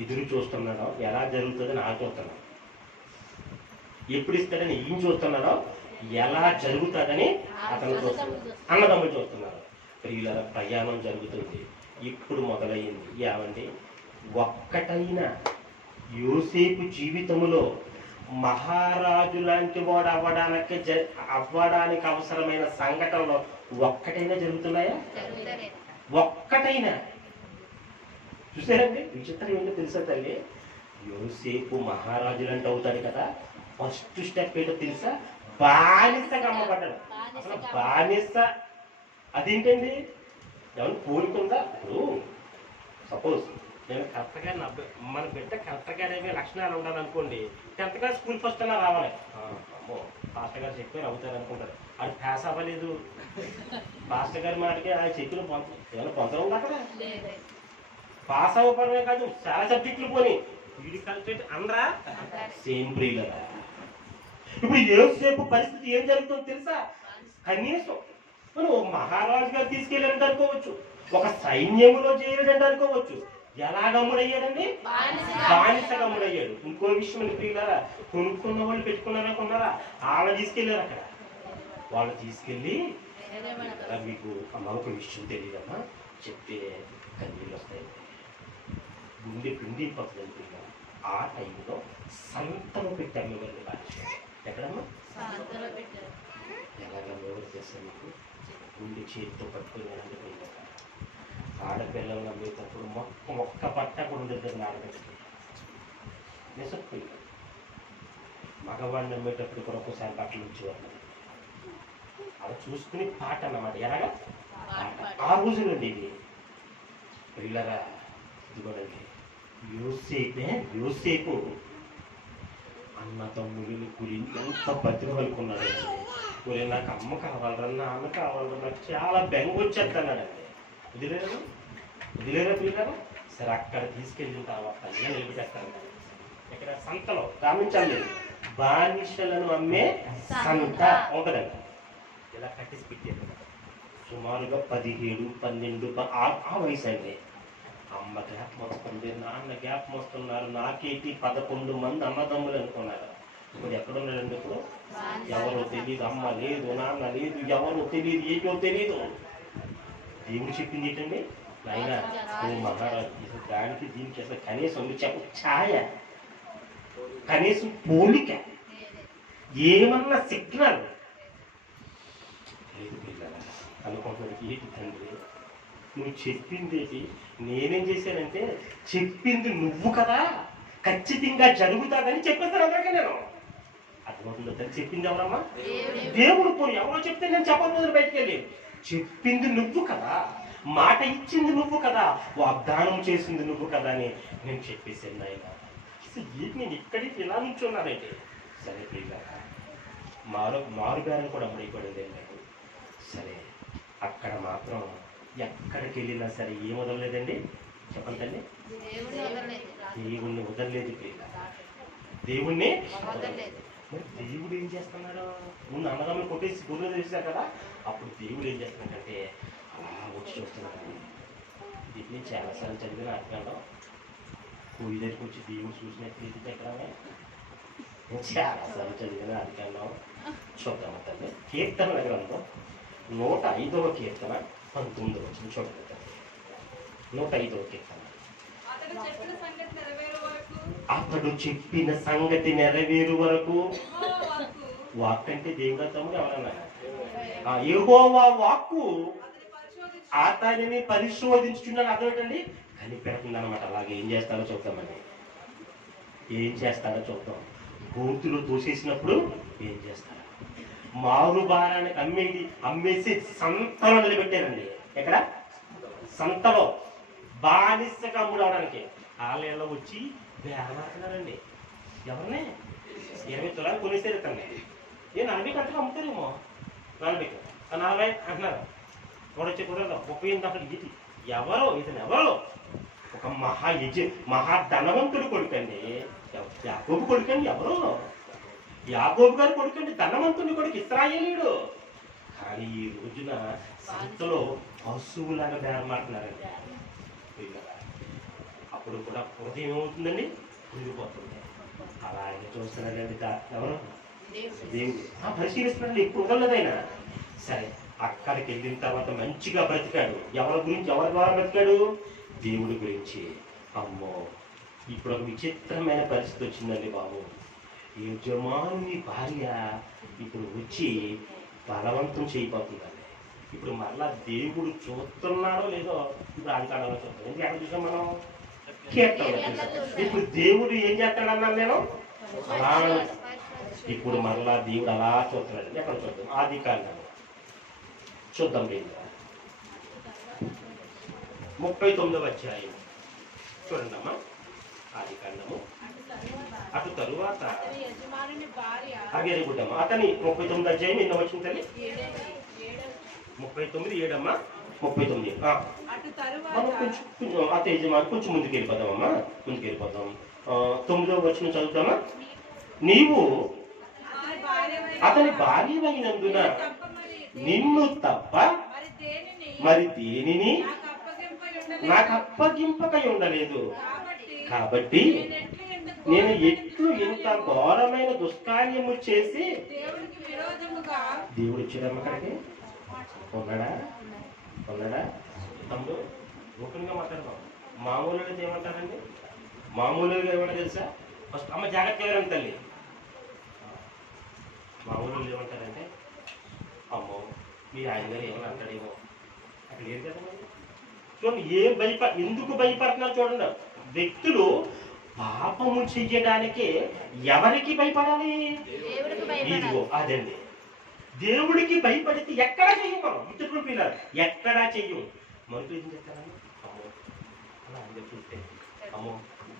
ఎదురు చూస్తున్నాడో ఎలా జరుగుతుందని ఆ చూస్తున్నాడు. ఎప్పుడు ఇస్తాడని ఈయన చూస్తున్నాడో ఎలా జరుగుతుందని అతను చూస్తున్నాడు. అన్నదమ్ములు చూస్తున్నారు. ప్రియుల ప్రయాణం జరుగుతుంది. ఇప్పుడు మొదలయ్యింది. ఏమండి, ఒక్కటైనా యోసేపు జీవితంలో మహారాజు లాంటి వాడు అవ్వడానికి అవసరమైన సంఘటనలో ఒక్కటైనా జరుగుతున్నాయా? ఒక్కటైనా. చూసారండి విచిత్రం ఏంటో తెలుసా తల్లి? యోసేపు మహారాజు లాంటి అవుతాడు కదా, ఫస్ట్ స్టెప్ ఏంటో తెలుసా? బానిసగా అమ్మబడ్డాడు. అసలు బానిస అదేంటండి? ఏమన్నా పోలికుందా? ఇప్పుడు సపోజ్ నేను కరెక్ట్గా మన బిడ్డ కరెక్ట్గా ఏమే లక్షణాలు ఉండాలనుకోండి, 10th క్లాస్ స్కూల్ ఫస్ట్ అలా రావాలి. అమ్మో పాస్టర్ గారు చెప్పారు అవుతారు అనుకుంటారు. అది పాస్ అవ్వలేదు. పాస్టర్ గారి మాటకి ఆ చెక్కులు ఏమైనా పొందడం ఉంది అక్కడ. పాస్ అవ్వడమే కాదు చాలా సబ్జెక్టులు పోని వీడి కలిసి అందరా సేమ్ ప్రియులరా. ఇప్పుడు యోసేపు పరిస్థితి ఏం జరుగుతుందో తెలుసా? కనీసం మనం ఒక మహారాజు గారు తీసుకెళ్ళారంటే అనుకోవచ్చు, ఒక సైన్యంలో చేయలేదంటే అనుకోవచ్చు. ఎలా గమ్ముడయ్యాడండి? బానిస గమ్ముడయ్యాడు. ఇంకో విషయం ప్రియులారా, కొనుక్కున్న వాళ్ళు పెట్టుకున్నారా కొన్నారా? వాళ్ళ తీసుకెళ్ళారు. అక్కడ వాళ్ళు తీసుకెళ్ళి మీకు అమ్మకు విషయం తెలియదమ్మా, చెప్తే కన్నీళ్ళు వస్తాయి, గుండె పిండి పడుతుంది. ఆ టైంలో సంతలో పెట్టాము ఎవరిని బానిస. ఎక్కడమ్మా? ఎలాగ చేస్తాను మీకు గుండె చేతితో పట్టుకుని ఆడపిల్లలు నమ్మేటప్పుడు ఒక్క పట్ట కూడా ఉండదు ఆడపిల్లకి. నిజం. మగవాడిని నమ్మేటప్పుడు కూడా ఒకసారి బట్టలు ఉంచేవాళ్ళు. అలా చూసుకుని పాట అన్నమాట. ఎలాగా ఆ రోజులండి ఇది. పిల్లరా ఇదిగోనండి, యోసేపు అన్న తమ్ముడిని గురించి ఎంత బతిమలుకున్నాడు. ఒరే నాకు అమ్మ కావాలరా, నాన్న కావాలరా, నాకు చాలా బెంగ వచ్చేస్తున్నాడండి. వదిలేరా పిల్లరా? సరే అక్కడ తీసుకెళ్ళిన తర్వాత నేను నిలబెట్టేస్తాను. ఇక్కడ సంతలో గమనించాలి, బానిసలను అమ్మే సంత ఉంటుందండి. ఇలా కట్టేసి పెట్టారు. సుమారుగా 17, 12 ఆ వయసు అండి. అమ్మ గ్యాప్ వస్తుంది, నాన్న గ్యాప్ వస్తున్నారు. నాకేటి 11 మంది అన్నదమ్ములు అనుకున్నారు. ఇప్పుడు ఎక్కడున్నారండి? ఇప్పుడు ఎవరో తెలియదు, అమ్మ లేదు, నాన్న లేదు, ఎవరో తెలియదు, ఏటో తెలియదు. దేవుడు చెప్పింది ఏంటండి? నాయన ఓ మహారాజు దానికి దీనికి అసలు కనీసం చెప్ప ఛాయ, కనీసం పోలిక, ఏమన్నా సిగ్నల్ లేదు పిల్లల అనుకుంటున్నాడు. ఏంటి తండ్రి నువ్వు చెప్పింది ఏంటి? నేనేం చేశానంటే చెప్పింది నువ్వు కదా, ఖచ్చితంగా జరుగుతుందని చెప్పేస్తాను అందరికీ. నేను అటువంటి తను చెప్పింది ఎవరమ్మా? దేవుడు. పోయి ఎవరో చెప్తే నేను చెప్పకపోతే బయటికి వెళ్ళి చెప్పింది నువ్వు కదా, మాట ఇచ్చింది నువ్వు కదా, వాగ్దానం చేసింది నువ్వు కదా అని నేను చెప్పేసాను ఆయన. అసలు ఏంటి నేను ఇక్కడికి ఇలా నుంచున్నానంటే, సరే ప్రియుల మారుగారం కూడా ముడిపడింది నాకు. సరే అక్కడ మాత్రం ఎక్కడికి వెళ్ళినా సరే ఏం వదలలేదండి, చెప్పండి తల్లి, దేవుణ్ణి వదలలేదు ప్రియుల, దేవుణ్ణి వదలలేదు. మరి దేవుడు ఏం చేస్తున్నాడు, ముందు అన్నదమ్ములు కొట్టేసి గుర్రు తెరిచారు కదా, అప్పుడు దేవుడు ఏం చేస్తున్నాడంటే అలా వచ్చి చూస్తున్నాడు. ఇది చాలాసార్లు చదివిన అర్థం, కూలి దగ్గరికి వచ్చి దేవుడు చూసినట్టు ఎక్కడమే చాలాసార్లు చదివిన అర్థం. చూద్దాం తల్లి, కీర్తనల గ్రంథం 105వ కీర్తన 19వ వచనం చూడండి తల్లి. 105వ కీర్తన. అతడు చెప్పిన సంగతి నెరవేరు వరకు. వాక్ అంటే దేవుడు తమ్ముడు ఎవరన్నా, యెహోవా వాక్కు అతనిని పరిశోధించుచున్నాడు. అర్థం ఏంటండి, కనిపెడుతుంది అనమాట. అలాగే ఏం చేస్తాడో చూద్దామండి, ఏం చేస్తాడో చూద్దాం. గోతులు తోసేసినప్పుడు ఏం చేస్తాడు, మారు భారానికి అమ్మేసి సంతలో నిలబెట్టారండి. ఎక్కడ సంతలో బానిసగా అమ్ముడవడానికి ఆలయంలో వచ్చి బేరమాడుతున్నారండి. ఎవరిని 20 తులాలు కొనేసారు ఇతన్ని. 40 కట్టగా అమ్ముతారేమో, 40 అంటున్నారు. వచ్చే కుదరదు 38 అక్కడ. ఇది ఎవరో, ఇతను ఎవరో ఒక మహా ధనవంతుడు కొడుకండి, యాకోబు కొడుకండి. ఎవరో యాకోబు గారు కొడుకండి, ధనవంతుడి కొడుకు, ఇశ్రాయేలీయుడు. కానీ ఈ రోజున సంతలో పశువులాగా బేరమాడుతున్నారండి. అప్పుడు కూడా హృదయం ఏమవుతుందండి, కురిగిపోతుంది. అలాగే చూస్తున్నాడండి ఎవరు, దేవుడు పరిశీలిస్తున్నాడు. ఇప్పుడు వదలలేదైనా సరే. అక్కడికి వెళ్ళిన తర్వాత మంచిగా బ్రతికాడు. ఎవరి ద్వారా బ్రతికాడు, దేవుడి గురించి. అమ్మో, ఇప్పుడు ఒక విచిత్రమైన పరిస్థితి వచ్చిందండి బాబు. యజమానుని భార్య ఇప్పుడు వచ్చి బలవంతం చేయబోతుందండి. ఇప్పుడు మరలా దేవుడు చూస్తున్నాడో లేదో ఇప్పుడు ఆదికాండంలో చూస్తాం. ఎందుకు ఎక్కడ చూసాం మనం, కీర్తనలో చూసాం. ఇప్పుడు దేవుడు ఏం చేస్తాడన్నాను నేను, అలా ఇప్పుడు మరలా దేవుడు అలా చూస్తున్నాడు. ఎక్కడ చూద్దాం, ఆదికాండం చూద్దాం. 39వ అధ్యాయం చూడండి అమ్మా. ఆదికాండము. అటు తరువాత అగేరుగుడ్డమ్మ అతని 39వ అధ్యాయం ఎన్నో వచ్చింది తల్లి, 39 7 అమ్మా. 39 మనం కొంచెం ఆ తేజమాని కొంచెం ముందుకు వెళ్ళిపోదామమ్మా, ముందుకు వెళ్ళిపోతాం. 9వ వచనం చదువుతామా. నీవు అతని భార్యమైనందున నిన్ను తప్ప మరి దేనిని నాకు అప్పగింపకై ఉండలేదు. కాబట్టి నేను ఎట్లు ఇంత ఘోరమైన దుష్కార్యము చేసి. దేవుడు వచ్చాడమ్మ అక్కడికి, ఉన్నాడా తమ్ముడు, ఓపెన్గా మాట్లాడదాం. మామూలుగా ఏమంటారండి, మామూలుగా ఏమంటారు తెలుసా, ఫస్ట్ అమ్మ జాగ్రత్తగా తల్లి. మామూలు ఏమంటారంటే, అమ్మో మీ ఆయన గారు ఏమని అంటాడేమో, అక్కడ లేదు కదా. చూడండి ఎందుకు భయపడుతున్నారు చూడండి. వ్యక్తులు పాపము చెయ్యడానికి ఎవరికి భయపడాలి, ఇదిగో అదండి. దేవుడికి భయపడితే ఎక్కడా చెయ్యం మనం. ఇతరులు పిల్లలు ఎక్కడా చెయ్యం. మనుషులు ఏం చేస్తారని, అమ్మో అలా అందరూ చూస్తే, అమ్మో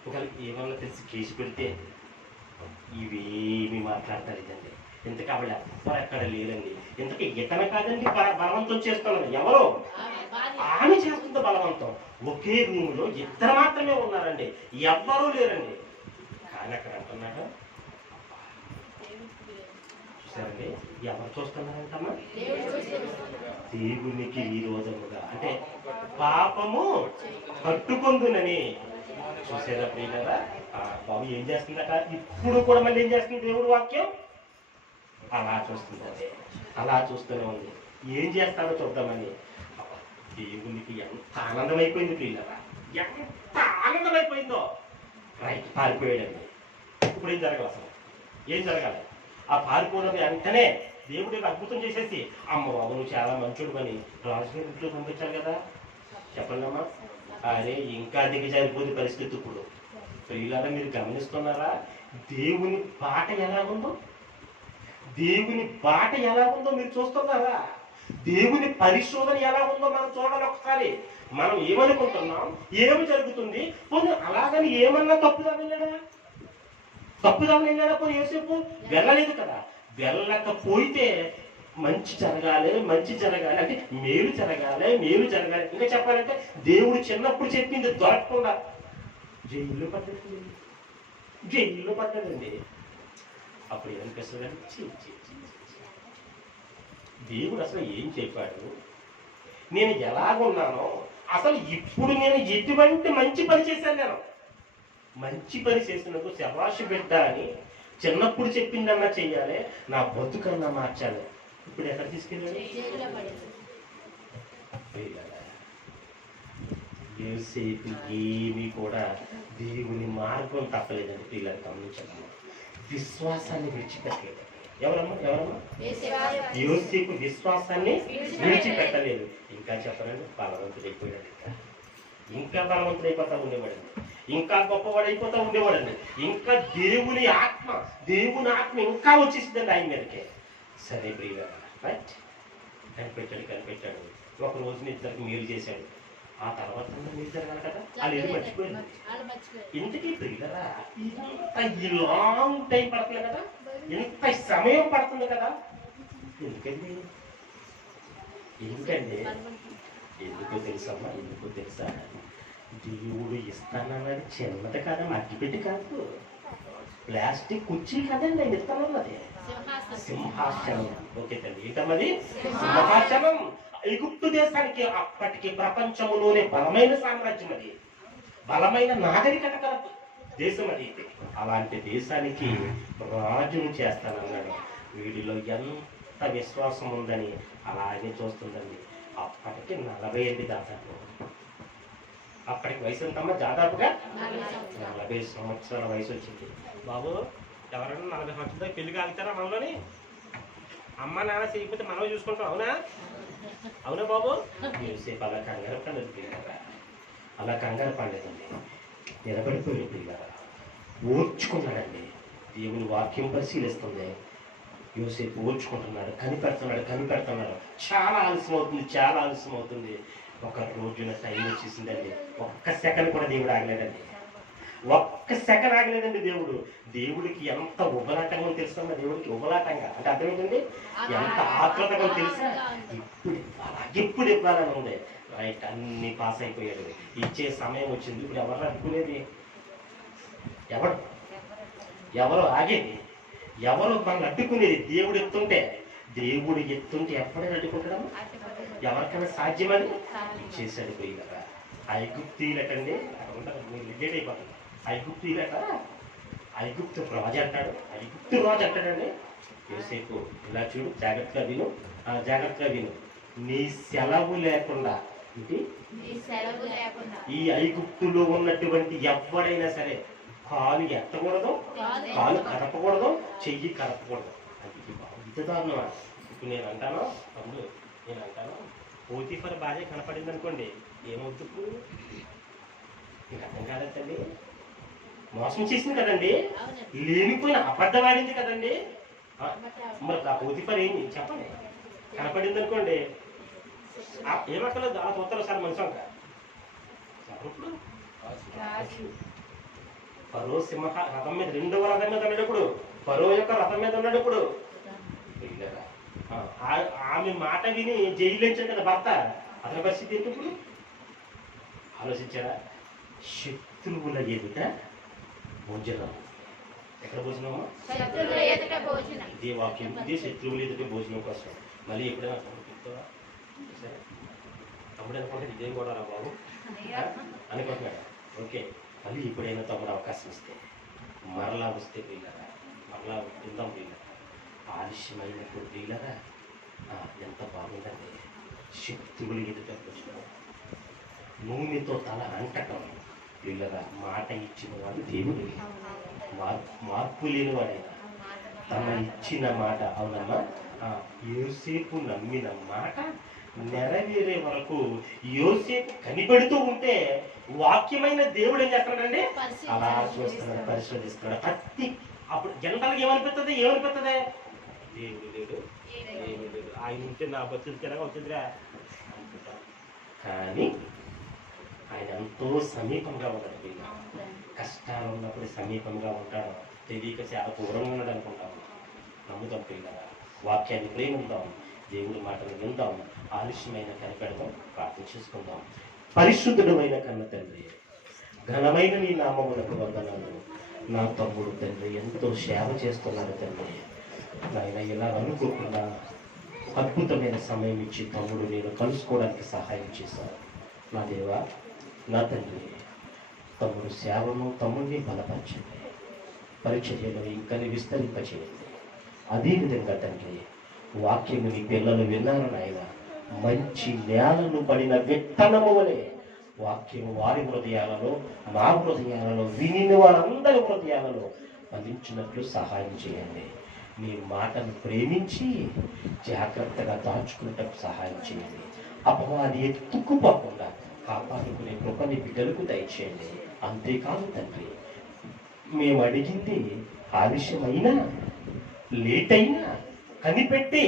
ఒకవేళ ఏమన్నా తెలిసి కేసు పెడితే ఇవేమి మాట్లాడతారు. ఇదండి ఇంతకు ఆవిడ ఎవ్వరు ఎక్కడ లేరండి. ఇంతకీ ఇతను కాదండి బలవంతం చేస్తున్నది, ఎవరో ఆమె చేస్తుంది బలవంతం. ఒకే రూములో ఇద్దరు మాత్రమే ఉన్నారండి, ఎవ్వరూ లేరండి. కానీ అక్కడ అంటున్నాడు, చూసారండి ఎవరు చూస్తున్నారంటమ్మా, దేవునికి విరోధముగా, అంటే పాపము పట్టుకుందునని. చూసారా ప్రియులారా, బాబు ఏం చేస్తుందట, ఇప్పుడు కూడా మళ్ళీ ఏం చేస్తుంది దేవుడు వాక్యం, అలా చూస్తుంది, అలా చూస్తూనే ఉంది. ఏం చేస్తాడో చూద్దామని. దేవునికి ఎంత ఆనందమైపోయింది ప్రియులారా, ఎంత ఆనందమైపోయిందో. రైట్ పారిపోయాడండి. ఇప్పుడు ఏం జరగాలి, అసలు ఏం జరగాలి? ఆ పారిపోయినది వెంటనే దేవుడు అద్భుతం చేసేసి, అమ్మ బాబు నువ్వు చాలా మంచోడు అని రాజుగారి ఇంట్లో పంపించాలి కదా. చెప్పండి అమ్మా. అరే ఇంకా దిగజారిపోయింది పరిస్థితి. ఇప్పుడు ప్రియులారా మీరు గమనిస్తున్నారా, దేవుని బాట ఎలా ఉందో, దేవుని బాట ఎలా ఉందో మీరు చూస్తున్నారా? దేవుని పరిశోధన ఎలా ఉందో మనం చూడాలి ఒకసారి. మనం ఏమనుకుంటున్నాం, ఏమి జరుగుతుంది, పోనీ అలాగని ఏమన్నా తప్పుదా వెళ్ళాడా? తప్పుదా వెళ్ళాడా? పోనీ యోసేపు వెళ్ళలేదు కదా. వెళ్ళకపోతే మంచి జరగాలి, మంచి జరగాలి అంటే మేలు జరగాలి, మేలు జరగాలి. ఇంకా చెప్పాలంటే దేవుడు చిన్నప్పుడు చెప్పింది దొరకకుండా జైల్లో పడ్డది, జైల్లో పడ్డదండి. అప్పుడు ఏమనిపిస్తుంది అంటే దేవుడు అసలు ఏం చెప్పాడు, నేను ఎలాగున్నానో, అసలు ఇప్పుడు నేను ఎటువంటి మంచి పని చేశాను, నేను మంచి పని చేసినందుకు శభాషు బిడ్డ అని చిన్నప్పుడు చెప్పిందన్నా చెయ్యాలి, నా బతుకన్నా మార్చాలి. ఇప్పుడు ఎక్కడ తీసుకెళ్ళాడు? యోసేపు ఏమీ కూడా దేవుని మార్గం తప్పలేదండి. పిల్లలు గమనించడం, విశ్వాసాన్ని విడిచిపెట్టలేదు. ఎవరమ్మా ఎవరమ్మా? యోసేపు విశ్వాసాన్ని విడిచిపెట్టలేదు. ఇంకా చెప్పనండి, బలవంతుడైపోయాడు. ఇంకా బలవంతుడైపోతా ఉండేవాడండి, ఇంకా గొప్పవాడైపోతా ఉండేవాడండి. ఇంకా దేవుని ఆత్మ ఇంకా వచ్చేసిందండి ఆయన మీదకే. సరే ప్రియుల, రైట్, కనిపెట్టాడు. ఒక రోజున ఇద్దరికి మేలు చేశాడు. ఆ తర్వాత మీరు జరగాలి కదా, వాళ్ళు ఏది మర్చిపోయింది. ఇంతకీ ప్రియులరా, ఈ లాంగ్ టైం పడుతుంది కదా, ఇంత సమయం పడుతుంది కదా, ఎందుకండి? ఎందుకో తెలుసమ్మా, ఎందుకో తెలుసా? దేవుడు ఇస్తానన్నది చిన్నది కాదా, మట్టిపెట్టి కాదు, ప్లాస్టిక్ కుర్చీ కదండి ఆయన ఇస్తానన్నది, సింహాసనం. ఓకే తండ్రి, ఏంటన్నది? సింహాసనం. ఐగుప్తు దేశానికి అప్పటికి ప్రపంచంలోనే బలమైన సామ్రాజ్యం, అది బలమైన నాగరికత గల దేశం అది. అలాంటి దేశానికి రాజును చేస్తానన్నాడు. వీడిలో ఎంత విశ్వాసం ఉందని అలాగే చూస్తుందండి. అప్పటికి 40 దాదాపు. అప్పటికి వయసు ఎంతమ్మా? దాదాపుగా 40 సంవత్సరాల వయసు వచ్చింది. బాబు, ఎవరైనా 40 సంవత్సరాలు పెళ్లి కాగుతారా మనలోని? అమ్మ నాన్న చేయకపోతే మనం చూసుకుంటాం, అవునా? అవునా బాబు? యోసేపు అలా కంగారు పడలేదు పిల్లరా, అలా కంగారు పడలేదండి. నిలబడిపోయి పిల్లరా ఓర్చుకున్నాడండి. దేవుని వాక్యం పరిశీలిస్తుంది. యోసేపు ఓర్చుకుంటున్నాడు, కనిపెడుతున్నాడు. చాలా ఆలస్యం అవుతుంది. ఒక రోజున టైం వచ్చేసిందండి. ఒక్క సెకండ్ కూడా దేవుడు ఆగలేదండి. దేవుడికి ఎంత ఉబలాటంగా తెలుసమ్మా. దేవుడికి ఉబలాటంగా అంటే అర్థమేంటండి? ఎంత ఆత్మతగా తెలుసా? ఇప్పుడు ఇవ్వాలని ఉంది. రైట్, అన్ని పాస్ అయిపోయాడు. ఇచ్చే సమయం వచ్చింది. ఇప్పుడు ఎవరు అడ్డుకునేది? ఎవరు ఆగేది? ఎవరు మనల్ని అడ్డుకునేది? దేవుడు ఎత్తుంటే ఎప్పుడైనా అడ్డుకుంటాడమ్మా? ఎవరికైనా సాధ్యమని చేశాడు. పోయి కదా ఐగుప్తీలటండి, అక్కడ ఉంటారు, మీరు రిలేట్ అయిపోతుంది. ఐగుప్తు రాజు అంటాడండి. యోసేపు, ఇలా చూడు, జాగ్రత్తగా విను. నీ సెలవు లేకుండా, ఈ ఐగుప్తులో ఉన్నటువంటి ఎవడైనా సరే కాలు ఎత్తకూడదు, కాలు కదపకూడదు, చెయ్యి కదపకూడదు. ఇంత దారుణమా? ఇప్పుడు నేను అంటాను పోతీఫర్ భార్య కనపడింది అనుకోండి, ఏమవుతుంది? మీకు అర్థం కాలేదండి. మోసం చేసింది కదండి, లేనిపోయిన అబద్ధం ఆడింది కదండి. మరి ఆ పోతీఫర్ ఏంటి చెప్పండి? కనపడింది అనుకోండి, ఏమక్కర్లేదు, అలా చూస్తారు సార్ మనిషి అంక. ఇప్పుడు ఫరో రథం మీద, 2వ రథం మీద ఉన్నాడు. ఫరో యొక్క రథం మీద ఉన్నాడు. ఇప్పుడు ఆమె మాట విని జైలు ఇచ్చాడు కదా భర్త, అతని పరిస్థితి ఏంటి ఇప్పుడు? ఆలోచించారా? శత్రువుల ఎదుట భోజనం. ఎక్కడ భోజనమా? ఇదే వాక్యం, ఇదే శత్రువుల ఎదుట భోజనం కోసం. మళ్ళీ ఎప్పుడైనా సరే తమ్ముడు అనుకుంటే ఇదేం కూడా రా బాబు అనుకుంటున్నాడు. ఓకే, మళ్ళీ ఎప్పుడైనా తమ్ముడు అవకాశం ఇస్తే మరలా వస్తే వీళ్ళరా, మరలా తిందాం వీళ్ళరా. ఆలస్యమైనప్పుడు వీళ్ళరా ఎంత బాగుందండి. శత్రువులు ఎదుట భోజనం, నూనెతో తల అంటటం. వీళ్ళరా మాట ఇచ్చిన వాడు దేవుడు, మార్పు లేని వాడైనా తన ఇచ్చిన మాట. అవునమ్మా, యోసేపు నమ్మిన మాట నెరవేరే వరకు యోసేపు కనిపెడుతూ ఉంటే వాక్యమైన దేవుడు ఏం చేస్తున్నాడండి? అలా చూస్తున్నాడు, పరిశోధిస్తున్నాడు. అప్పుడు జనరల్గా ఏమనిపిస్తుంది? దేవుడు లేడు, ఏమీ లేడు, ఆయన ఉంటే నా బతుకు ఎలాగా వచ్చిందిరా అనుకుంటాం. కానీ ఆయన ఎంతో సమీపంగా ఉన్నాడు. వీళ్ళు కష్టాలు ఉన్నప్పుడు సమీపంగా ఉంటాడు, తెలియక చాలా దూరంగా ఉన్నాడు అనుకుంటాము. నమ్ముతాం పిల్లగా, వాక్యాన్ని ప్రేమిద్దాం, దేవుడి మాటలు విందాం, ఆలస్యమైన కనిపెడదాం, ప్రార్థన చేసుకుందాం. పరిశుద్ధుడమైన కన్న తండ్రి, ఘనమైన నీ నామములకు వందనాలు. నా తమ్ముడు తండ్రి ఎంతో సేవ చేస్తున్నాడు తండ్రి. నాయన ఇలా అనుకోకుండా అద్భుతమైన సమయం ఇచ్చి తమ్ముడు నేను కలుసుకోవడానికి సహాయం చేశాను. నా దేవా, నా తండ్రి, తమ్ముడు సేవను తమ్ముడిని బలపరచండి, పరిచర్యలను ఇంకా విస్తరింపచేయండి. అదేవిధంగా తండ్రి, వాక్యము నీ పిల్లలు విన్నారు నాయన, మంచి నేలను పడిన విత్తనము వలె వాక్యము వారి హృదయాలలో, నా హృదయాలలో, విని వారందరి హృదయాలలో ఫలించినట్లు సహాయం చేయండి. మీ మాటను ప్రేమించి జాగ్రత్తగా దాచుకున్నట్టు సహాయం చేయండి. అపవాది ఎత్తుకుపోకుండా కాపాడుకునే కృపని బిడ్డలకు దయచేయండి. అంతేకాదు తండ్రి, మేము అడిగింది ఆలస్యమైనా లేట్ అయినా కనిపెట్టి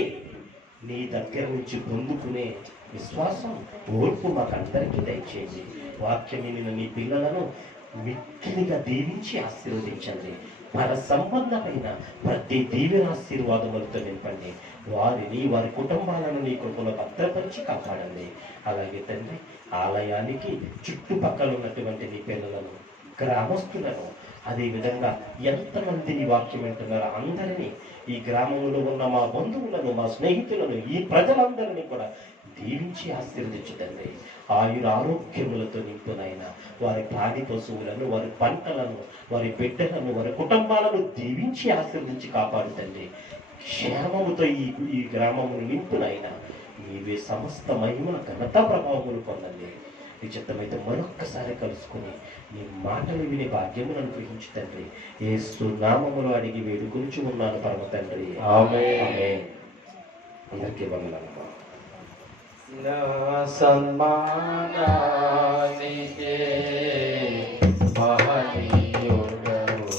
నీ దగ్గర నుంచి పొందుకునే విశ్వాసం, ఓర్పు మాకందరికీ దయచేయండి. వాక్యం వినిన నీ పిల్లలను మిక్కిలిగా దీవించి ఆశీర్వదించండి. పర సంబంధమైన ప్రతి దీవెనాశీర్వాదములతో నింపండి. వారిని, వారి కుటుంబాలను నీ కృపలో భద్రపరిచి కాపాడండి. అలాగే తండ్రి, ఆలయానికి చుట్టుపక్కల ఉన్నటువంటి నీ పిల్లలను, గ్రామస్తులను, అదేవిధంగా ఎంతమందిని వాక్యం వింటున్నారో అందరినీ, ఈ గ్రామంలో ఉన్న మా బంధువులను, మా స్నేహితులను, ఈ ప్రజలందరినీ కూడా దీవించి ఆశీర్వదించదండి. ఆయుర ఆరోగ్యములతో నింపునైనా వారి పాడి పశువులను, వారి పంటలను, వారి బిడ్డలను, వారి కుటుంబాలను దీవించి ఆశీర్వదించి కాపాడుతండి. క్షేమముతో ఈ గ్రామమును నింపునైనా నీవే సమస్త మహిమ, ఘనత, ప్రభావములు పొందండి. నీ చిత్తమైతే మరొక్కసారి కలుసుకుని నీ మాటలు వినే భాగ్యమును అనుగ్రహించు తండ్రి. యేసు నామములో అడిగి వేడుకొంచు ఉన్నాను పరమ తండ్రి, ఆమేన్. అందరికీ వందనాలు. నా సన్మానానికే మహనీయ